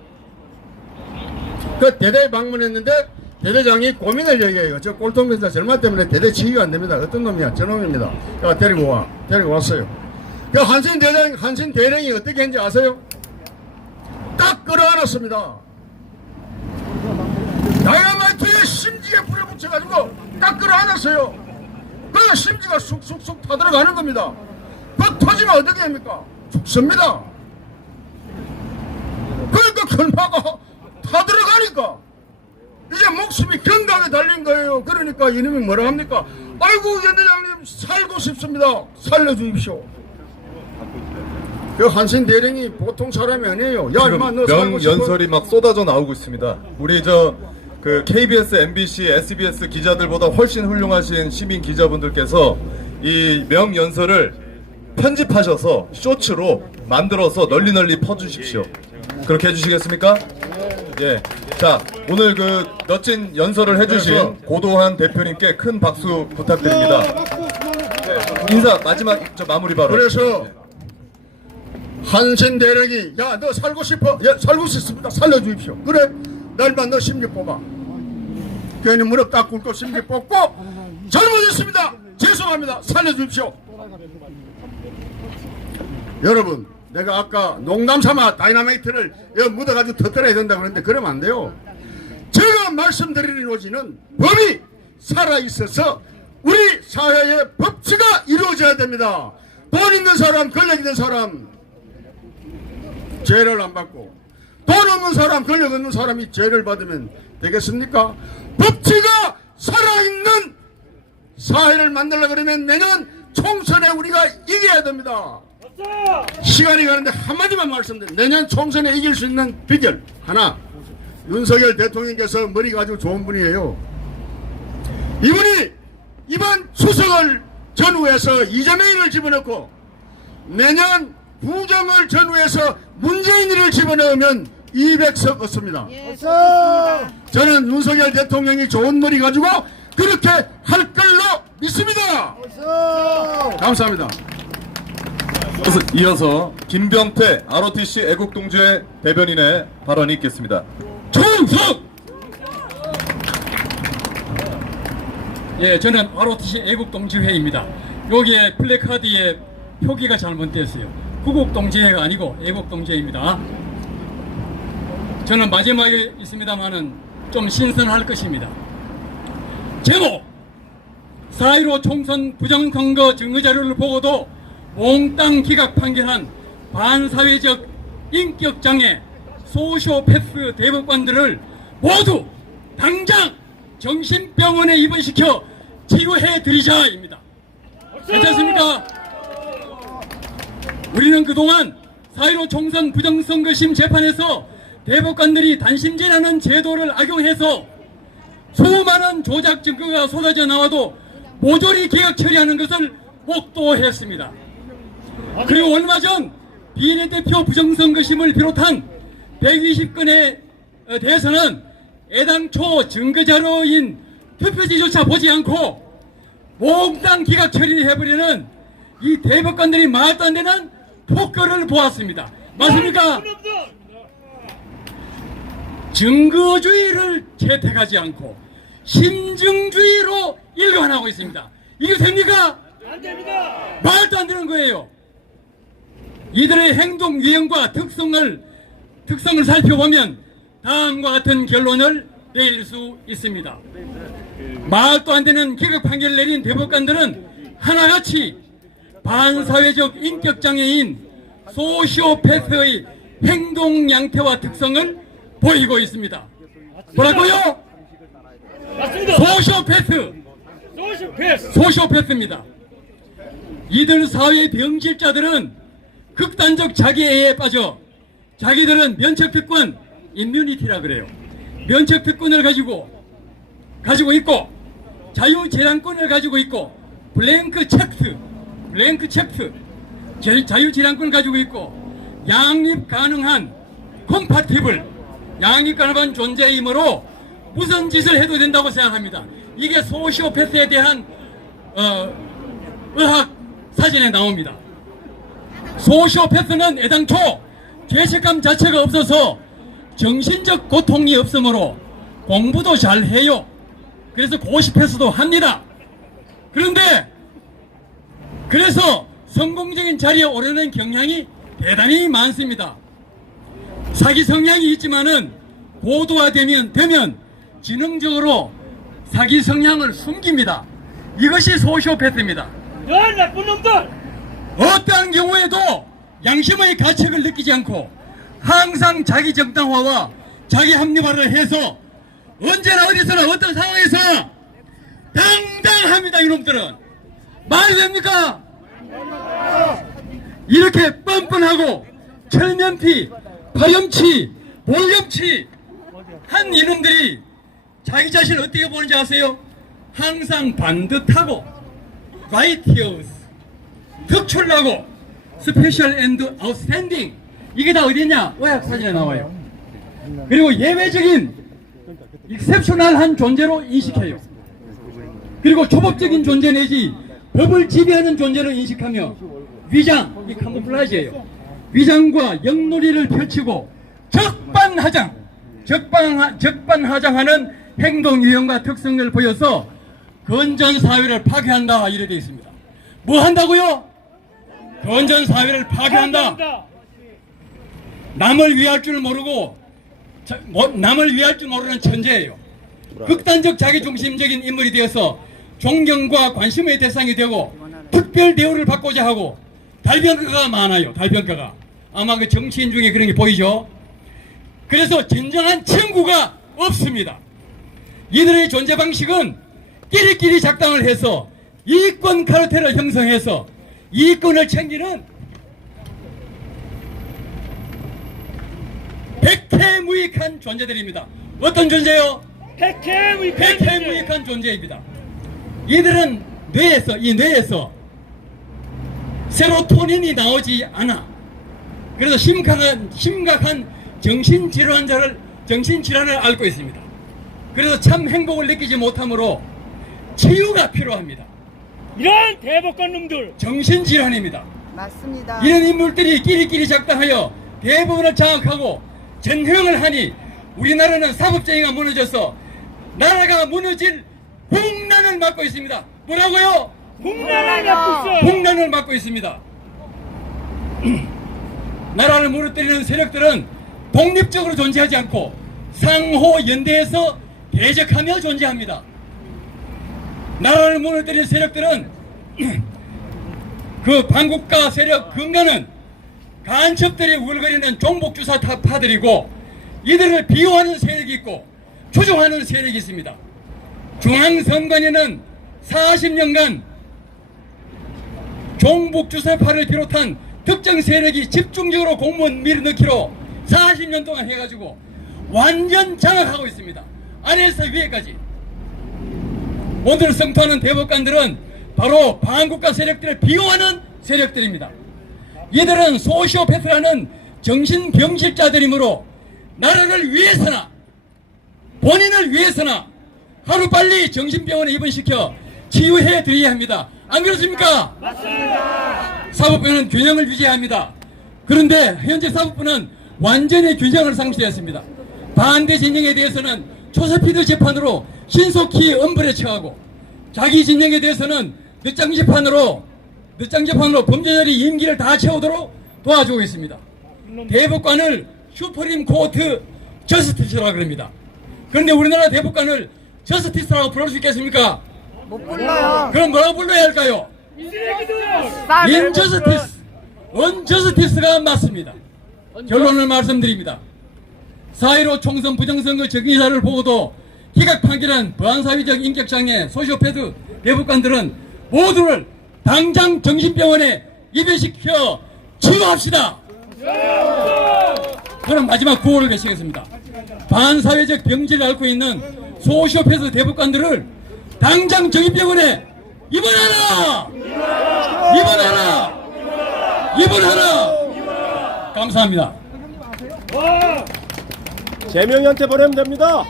그 대대에 방문했는데 대대장이 고민을 얘기해요. 저 꼴통 병사 절마 때문에 대대 지휘가 안 됩니다. 어떤 놈이야? 저놈입니다. 그러니까 데리고 왔어요. 그 한신 대령이 어떻게 했는지 아세요? 딱 끌어안았습니다. 다이너마이트에 심지에 불을 붙여가지고 딱 끌어안았어요. 그 심지가 쑥쑥쑥 타들어가는 겁니다. 그 터지면 어떻게 합니까? 죽습니다. 그러니까 걸마가 타들어가니까 이제 목숨이 견강에 달린 거예요. 그러니까 이놈이 뭐라 합니까? 아이고 연대장님 살고 싶습니다. 살려주십시오. 그 한신 대령이 보통 사람이 아니에요. 야 임마 너 살고 싶어? 명연설이 막 쏟아져 나오고 있습니다. 우리 그 KBS, MBC, SBS 기자들보다 훨씬 훌륭하신 시민 기자분들께서 이 명연설을 편집하셔서 쇼츠로 만들어서 널리 퍼주십시오. 그렇게 해주시겠습니까? 예. 자, 오늘 그 멋진 연설을 해주신 고도한 대표님께 큰 박수 부탁드립니다. 네, 인사 마지막 마무리 발언. 그래서 한신 대령이 야 너 살고 싶어? 예 살고 싶습니다. 살려주십시오. 그래 날만 너 심지 뽑아. 괜히 무릎 딱 꿇고 심지 뽑고 잘못했습니다. 죄송합니다. 살려주십시오. 여러분 내가 아까 농담삼아 다이나마이트를 여기 묻어가지고 터뜨려야 된다고 그랬는데 그러면 안 돼요. 제가 말씀드리는 요지는 법이 살아있어서 우리 사회의 법치가 이루어져야 됩니다. 돈 있는 사람 권력 있는 사람 죄를 안 받고 돈 없는 사람 권력 없는 사람이 죄를 받으면 되겠습니까? 법치가 살아있는 사회를 만들려 그러면 내년 총선에 우리가 이겨야 됩니다. 시간이 가는데 한마디만 말씀드립니다. 내년 총선에 이길 수 있는 비결 하나, 윤석열 대통령께서 머리가 아주 좋은 분이에요. 이분이 이번 추석을 전후해서 이재명을 집어넣고 내년 부정을 전후해서 문재인을 집어넣으면 200석 얻습니다. 저는 윤석열 대통령이 좋은 머리 가지고 그렇게 할 걸로 믿습니다. 감사합니다. 이어서 김병태 ROTC 애국동지회 대변인의 발언이 있겠습니다. 총석! 예, 저는 ROTC 애국동지회입니다. 여기에 플래카드에 표기가 잘못됐어요. 구국동지회가 아니고 애국동지회입니다. 저는 마지막에 있습니다만은 좀 신선할 것입니다. 제목! 4.15 총선 부정선거 증거자료를 보고도 몽땅 기각 판결한 반사회적 인격장애 소시오패스 대법관들을 모두 당장 정신병원에 입원시켜 치료해드리자입니다. 괜찮습니까? 우리는 그동안 4.15 총선 부정선거심 재판에서 대법관들이 단심제라는 제도를 악용해서 수많은 조작 증거가 쏟아져 나와도 모조리 기각 처리하는 것을 목도했습니다. 그리고 얼마 전 비례대표 부정선거심을 비롯한 120건에 대해서는 애당초 증거자료인 투표지조차 보지 않고 몽땅 기각 처리해버리는 이 대법관들이 말도 안 되는 폭거를 보았습니다. 맞습니까? 증거주의를 채택하지 않고 심증주의로 일관하고 있습니다. 이게 됩니까? 안 됩니다. 말도 안 되는 거예요. 이들의 행동 유형과 특성을 살펴보면 다음과 같은 결론을 내릴 수 있습니다. 말도 안 되는 기각 판결을 내린 대법관들은 하나같이 반사회적 인격장애인 소시오패스의 행동 양태와 특성을 보이고 있습니다. 뭐라고요? 소시오패스입니다. 이들 사회 병질자들은 극단적 자기애에 빠져 자기들은 면책특권, 임뮤니티라 그래요. 면책특권을 가지고 있고 자유재량권을 가지고 있고 블랭크 챕스 자유재량권을 가지고 있고 양립 가능한 컴파티블 양립 가능한 존재이므로 무슨 짓을 해도 된다고 생각합니다. 이게 소시오패스에 대한 의학 사진에 나옵니다. 소시오패스는 애당초 죄책감 자체가 없어서 정신적 고통이 없으므로 공부도 잘해요. 그래서 고시패스도 합니다. 그래서 성공적인 자리에 오르는 경향이 대단히 많습니다. 사기 성향이 있지만은 고도화되면 지능적으로 사기 성향을 숨깁니다. 이것이 소시오패스입니다. 나쁜 놈들! 어떠한 경우에도 양심의 가책을 느끼지 않고 항상 자기 정당화와 자기 합리화를 해서 언제나 어디서나 어떤 상황에서 당당합니다. 이놈들은 말이 됩니까? 이렇게 뻔뻔하고 철면피, 파렴치, 몰염치 한 이놈들이 자기 자신을 어떻게 보는지 아세요? 항상 반듯하고 righteous, 특출나고 스페셜 앤드 아웃스탠딩. 이게 다 어디냐? 오약 사진에 나와요. 그리고 예외적인 익셉셔널한 존재로 인식해요. 그리고 초법적인 존재 내지 법을 지배하는 존재로 인식하며 위장, 이 카모플라지예요. 위장과 영놀이를 펼치고 적반하장하는 행동 유형과 특성을 보여서 건전사회를 파괴한다 이래 되어 있습니다. 뭐 한다고요? 건전사회를 파괴한다. 남을 위할 줄 모르고 남을 위할 줄 모르는 천재예요. 극단적 자기중심적인 인물이 되어서 존경과 관심의 대상이 되고 특별 대우를 받고자 하고 달변가가 많아요. 달변가가 아마 그 정치인 중에 그런 게 보이죠. 그래서 진정한 친구가 없습니다. 이들의 존재 방식은 끼리끼리 작당을 해서 이권 카르텔을 형성해서 이권을 챙기는 백해무익한 존재들입니다. 어떤 존재요? 백해무익한 존재입니다. 이들은 뇌에서 세로토닌이 나오지 않아. 그래서 심각한 정신질환을 앓고 있습니다. 그래서 참 행복을 느끼지 못하므로 치유가 필요합니다. 이런 대법관 놈들 정신질환입니다. 맞습니다. 이런 인물들이 끼리끼리 작당하여 대부분을 장악하고 전횡을 하니 우리나라는 사법제의가 무너져서 나라가 무너질 홍난을 맞고 있습니다. 뭐라고요? 홍난을 맞고 있습니다. 나라를 무너뜨리는 세력들은 독립적으로 존재하지 않고 상호 연대해서 대적하며 존재합니다. 나라를 무너뜨리는 세력들은 그 반국가 세력 근간은 간첩들이 울거리는 종북주사파들이고 이들을 비호하는 세력이 있고 추종하는 세력이 있습니다. 중앙선관위는 40년간 종북주사파를 비롯한 특정 세력이 집중적으로 공무원 밀어넣기로 40년 동안 해가지고 완전 장악하고 있습니다. 아래에서 위에까지. 오늘 성토하는 대법관들은 바로 반국가 세력들을 비호하는 세력들입니다. 이들은 소시오패스라는 정신병실자들이므로 나라를 위해서나 본인을 위해서나 하루빨리 정신병원에 입원시켜 치유해 드려야 합니다. 안 그렇습니까? 맞습니다. 사법부는 균형을 유지해야 합니다. 그런데 현재 사법부는 완전히 균형을 상실했습니다. 반대 진영에 대해서는 초서피드 재판으로 신속히 엄벌에 처하고 자기 진영에 대해서는 늦장 재판으로 범죄자들이 임기를 다 채우도록 도와주고 있습니다. 대법관을 슈프림 코트 저스티스라고 그럽니다. 그런데 우리나라 대법관을 저스티스라고 부를 수 있겠습니까? 못 불러요. 그럼 뭐라고 불러야 할까요? 인저스티스, 언저스티스가 맞습니다. 결론을 말씀드립니다. 4.15 총선 부정선거 적의사를 보고도 기각 판결한 보안사회적 인격장애 소시오패드 대법관들은 모두를 당장 정신병원에 입원시켜 치유합시다. 그럼 마지막 구호를 외치겠습니다. 반사회적 병질을 앓고 있는 소시오패드 대법관들을 당장 정신병원에 입원하라! 입원하라! 감사합니다. 재명이한테 보내면 됩니다.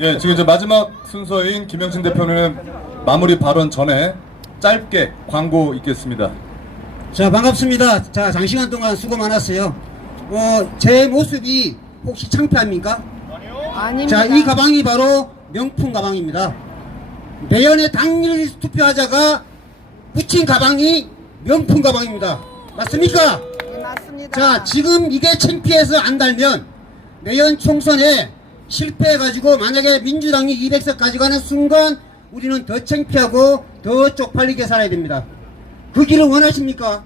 예, 지금 이제 마지막 순서인 김영진 대표는 마무리 발언 전에 짧게 광고 있겠습니다. 자, 반갑습니다. 자, 장시간 동안 수고 많았어요. 제 모습이 혹시 창피합니까? 아닙니다. 자, 이 가방이 바로 명품 가방입니다. 내년에 당일 투표하자가 붙인 가방이 명품 가방입니다. 맞습니까? 네, 맞습니다. 자, 지금 이게 창피해서 안 달면 내년 총선에 실패해가지고 만약에 민주당이 200석 가져가는 순간 우리는 더 창피하고 더 쪽팔리게 살아야 됩니다. 그 길을 원하십니까?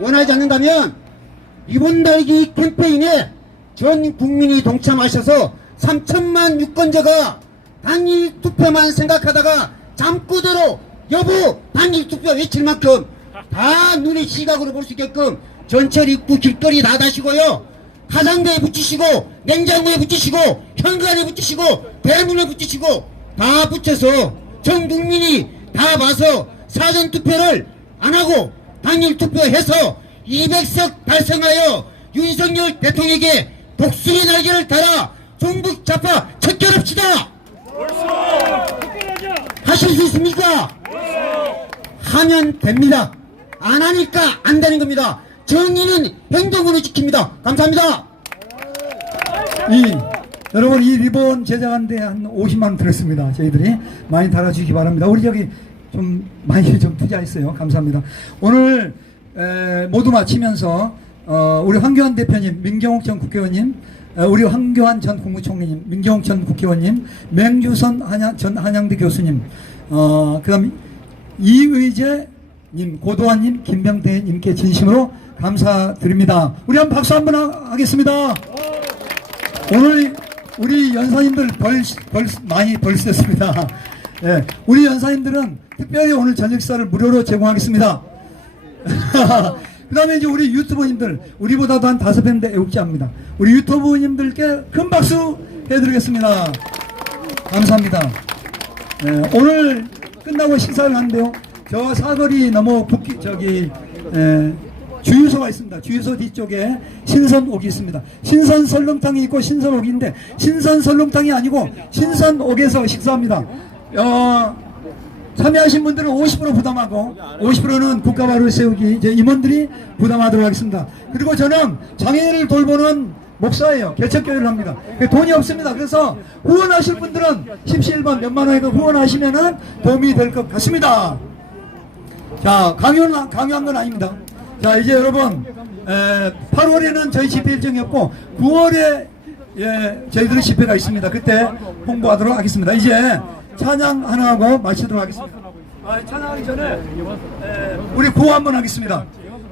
원하지 않는다면 이번 달기 캠페인에 전 국민이 동참하셔서 3천만 유권자가 단일 투표만 생각하다가 잠꼬대로 여보 단일 투표 외칠 만큼 다 눈의 시각으로 볼 수 있게끔 전철 입구 길거리 다 다시고요. 화장대에 붙이시고 냉장고에 붙이시고 현관에 붙이시고 대문에 붙이시고 다 붙여서 전 국민이 다 봐서 사전투표를 안하고 당일 투표해서 200석 달성하여 윤석열 대통령에게 복수의 날개를 달아 종북 좌파 척결합시다. 하실 수 있습니까? 하면 됩니다. 안 하니까 안 되는 겁니다. 정의는 행동으로 지킵니다. 감사합니다. 여러분 이 리본 제작하는데 한 50만 원 들었습니다. 저희들이 많이 달아주시기 바랍니다. 우리 저기 좀 많이 좀 투자했어요. 감사합니다. 오늘 모두 마치면서 우리 황교안 대표님, 민경욱 전 국회의원님, 우리 황교안 전 국무총리님, 민경욱 전 국회의원님, 맹주선 전 한양대 교수님, 그다음 이의재님, 고도환님, 김병태님께 진심으로 감사드립니다. 우리 한번 박수 한번 하겠습니다. 오늘 우리 연사님들 많이 벌쓰셨습니다. 예, 우리 연사님들은 특별히 오늘 저녁 식사를 무료로 제공하겠습니다. 그 다음에 이제 우리 유튜버님들, 우리보다도 한 5배인데 애국자입니다. 우리 유튜버님들께 큰 박수 해드리겠습니다. 감사합니다. 예, 오늘 끝나고 식사를 하는데요. 저 사거리 넘어 주유소가 있습니다. 주유소 뒤쪽에 신선옥이 있습니다. 신선 설렁탕이 있고 신선옥인데 신선 설렁탕이 아니고 신선옥에서 식사합니다. 참여하신 분들은 50% 부담하고 50%는 국가바로 세우기 이제 임원들이 부담하도록 하겠습니다. 그리고 저는 장애인을 돌보는 목사예요. 개척교회를 합니다. 돈이 없습니다. 그래서 후원하실 분들은 17번 몇만 원에 후원하시면은 도움이 될 것 같습니다. 자, 강요한 건 아닙니다. 자, 이제 여러분 8월에는 저희 집회 일정이 없고 9월에 저희들의 집회가 있습니다. 그때 홍보하도록 하겠습니다. 이제 찬양 하나 하고 마치도록 하겠습니다. 찬양하기 전에 우리 구호 한번 하겠습니다.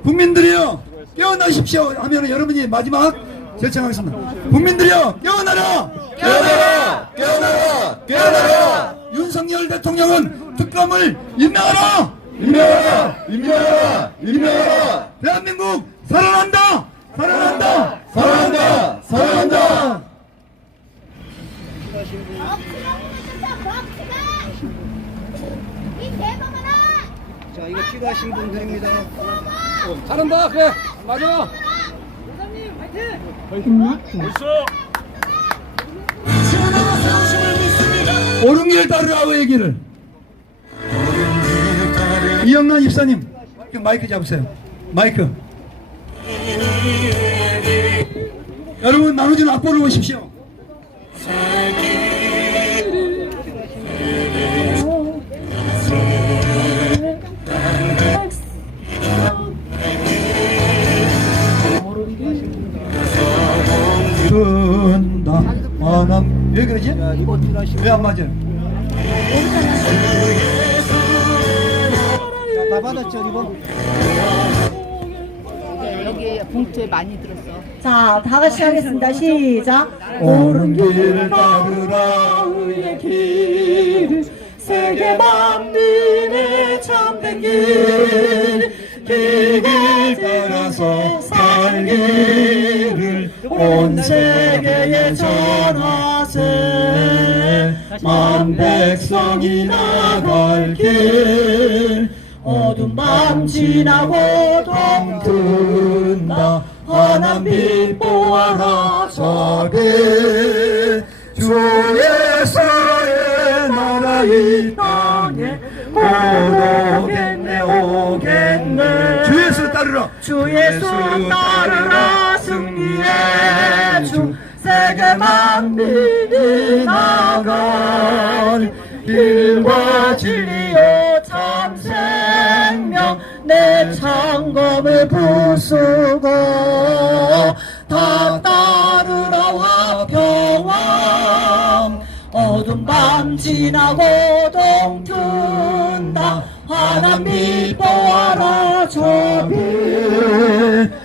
국민들이여 깨어나십시오 하면 여러분이 마지막 제청하겠습니다. 국민들이여 깨어나라! 깨어나라! 깨어나라! 깨어나라! 윤석열 대통령은 특검을 임명하라! 임명하라! 임명하라! 임명하라! 대한민국 살아난다! 살아난다! 살아난다! 살아난다! 자, 이거 필요하신 분들입니다. 잘한다. 그래. 맞아. 옳은 길 따르라 의 길을. 이영란 입사님 마이크 잡으세요. 마이크. 여러분 나누진 악보를 보십시오. 왜 그러지? 왜 안 맞아? 다 받았죠, 이거? 여기 봉투에 많이 들었어. 자, 다 같이 하겠습니다. 시작. 옳은 길을 따르라 의의 길, 세계 만민의 참된 길, 길 따라서 살기를 온 세계에 전하세. 만 백성이 나갈 길, 어두운 밤 지나고 동튼다. 환한 빛 보아라 저기 주 예수의 나라 이 땅에 오겠네 오겠네. 주 예수 따르라. 주 예수 따르라 승리의 주. 세계 만민이 나갈 길과 진리요 참 생명. 내 창검을 부수고 다 따르라와 평강. 어두운 밤 지나고 동튼다. 환한 빛 보아라 저기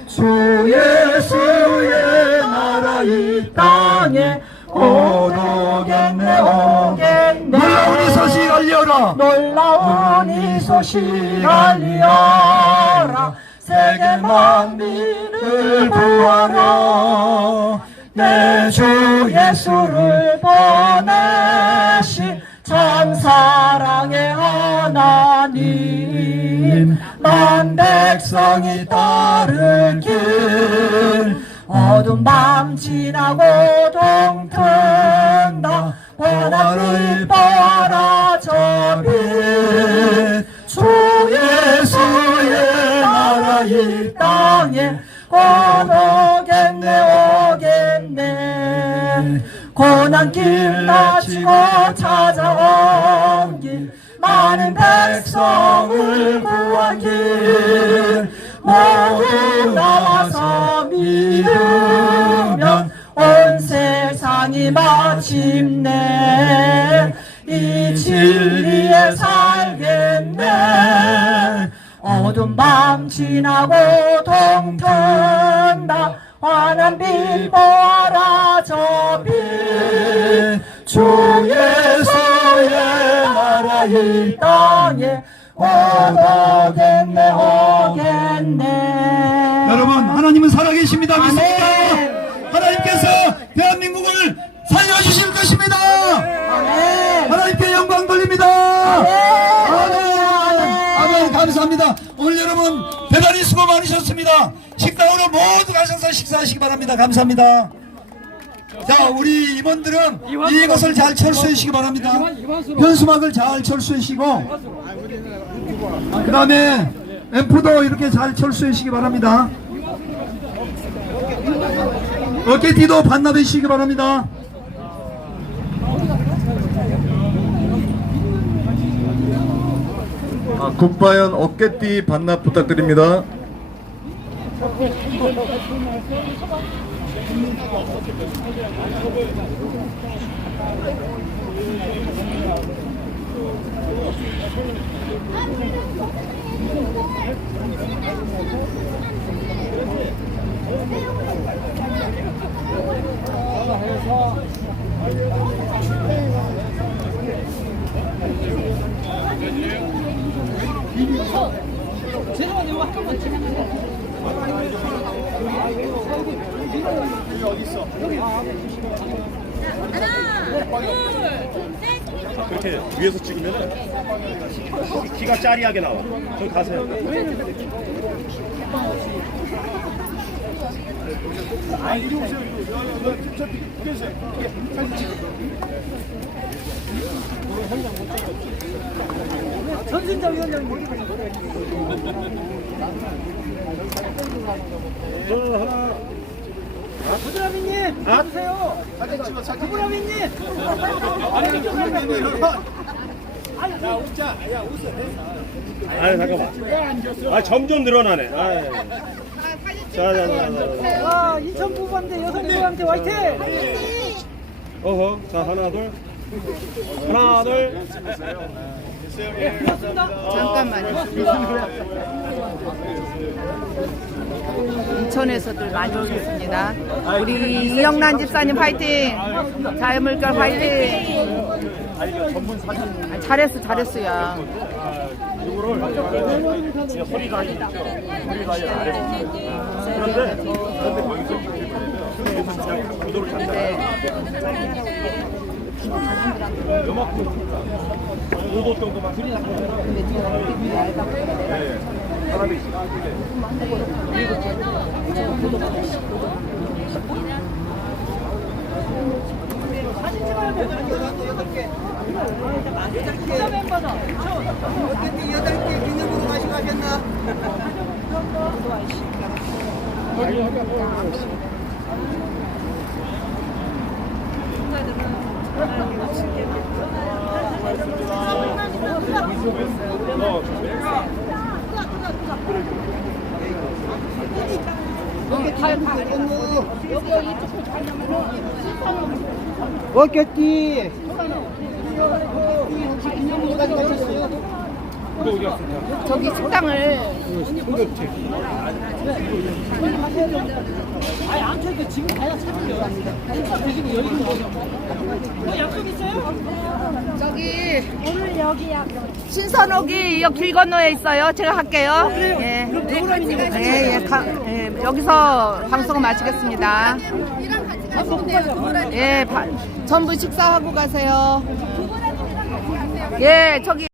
주 예수의 나라 이 땅에 오겠네 오겠네. 놀라운 이 소식 알려라. 놀라운 이 소식 알려라. 세계 만민을 구하라. 내 주 예수를 보내신 참 사랑의 하나님. 만 백성이 따를 길, 어두운 밤 지나고 동튼다. 바다를 보아라 저빛 주 예수의 나라 이 땅에 오겠네 오겠네. 고난길 마치고 찾아온 길, 많은 백성을 구한 길, 모두 나와서 믿으면 온 세상이 마침내 이 진리에 살겠네. 어두운 밤 지나고 동튼다. 환한 빛 보아라 저 빛 주 예수의 나라 이 땅에 오겠네 오겠네. 여러분, 하나님은 살아계십니다. 믿습니까? 하나님께서 대한민국을 살려주실 것입니다. 하나님께 영광 돌립니다. 아멘. 감사합니다. 오늘 여러분 대단히 수고 많으셨습니다. 식당으로 모두 가셔서 식사하시기 바랍니다. 감사합니다. 자, 우리 임원들은 이것을 잘 철수해 주시기 바랍니다. 현수막을 잘 철수해 주시고, 그 다음에 앰프도 이렇게 잘 철수해 주시기 바랍니다. 어깨띠도 반납해 주시기 바랍니다. 국바연 어깨띠 반납 부탁드립니다. 그렇게 위에서 찍으면은 키가 짜리하게 나와. 저기 가세요. 아, 이리 오세요. 저기 계세요. 사진 찍어. 전순자 위원장님. 하나. 부드라미님, 와주세요. 사진 찍어, 사진. 부드라미님. 야, 웃자. 야, 웃어. 아유, 잠깐만. 아, 점점 늘어나네. 자. 인천 부부한테 여성 부부한테 화이팅! 어허, 자, 하나, 둘. 잠깐만요. 인천에서들 많이 오셨습니다. 우리 이영란 집사님 파이팅! 자유물결 파이팅! 잘했어, 야. 허리가 그런데 거기서 구도를 잡는 요만큼 5도 정도만 사람이 사진 찍어야 돼. 8개. 멤버다. 8개 기념으로 마시고 가셨나? 어깨띠 저기 식당을 아니 안 쳐도 지금 가야 찾을게요. 지금 여기 있는 거죠. 약속 있어요? 저기 오늘 여기야. 신선옥이 길 건너에 있어요. 제가 갈게요. 예. 여기서 방송을 마치겠습니다. 예, 전부 식사하고 가세요. 예, 저기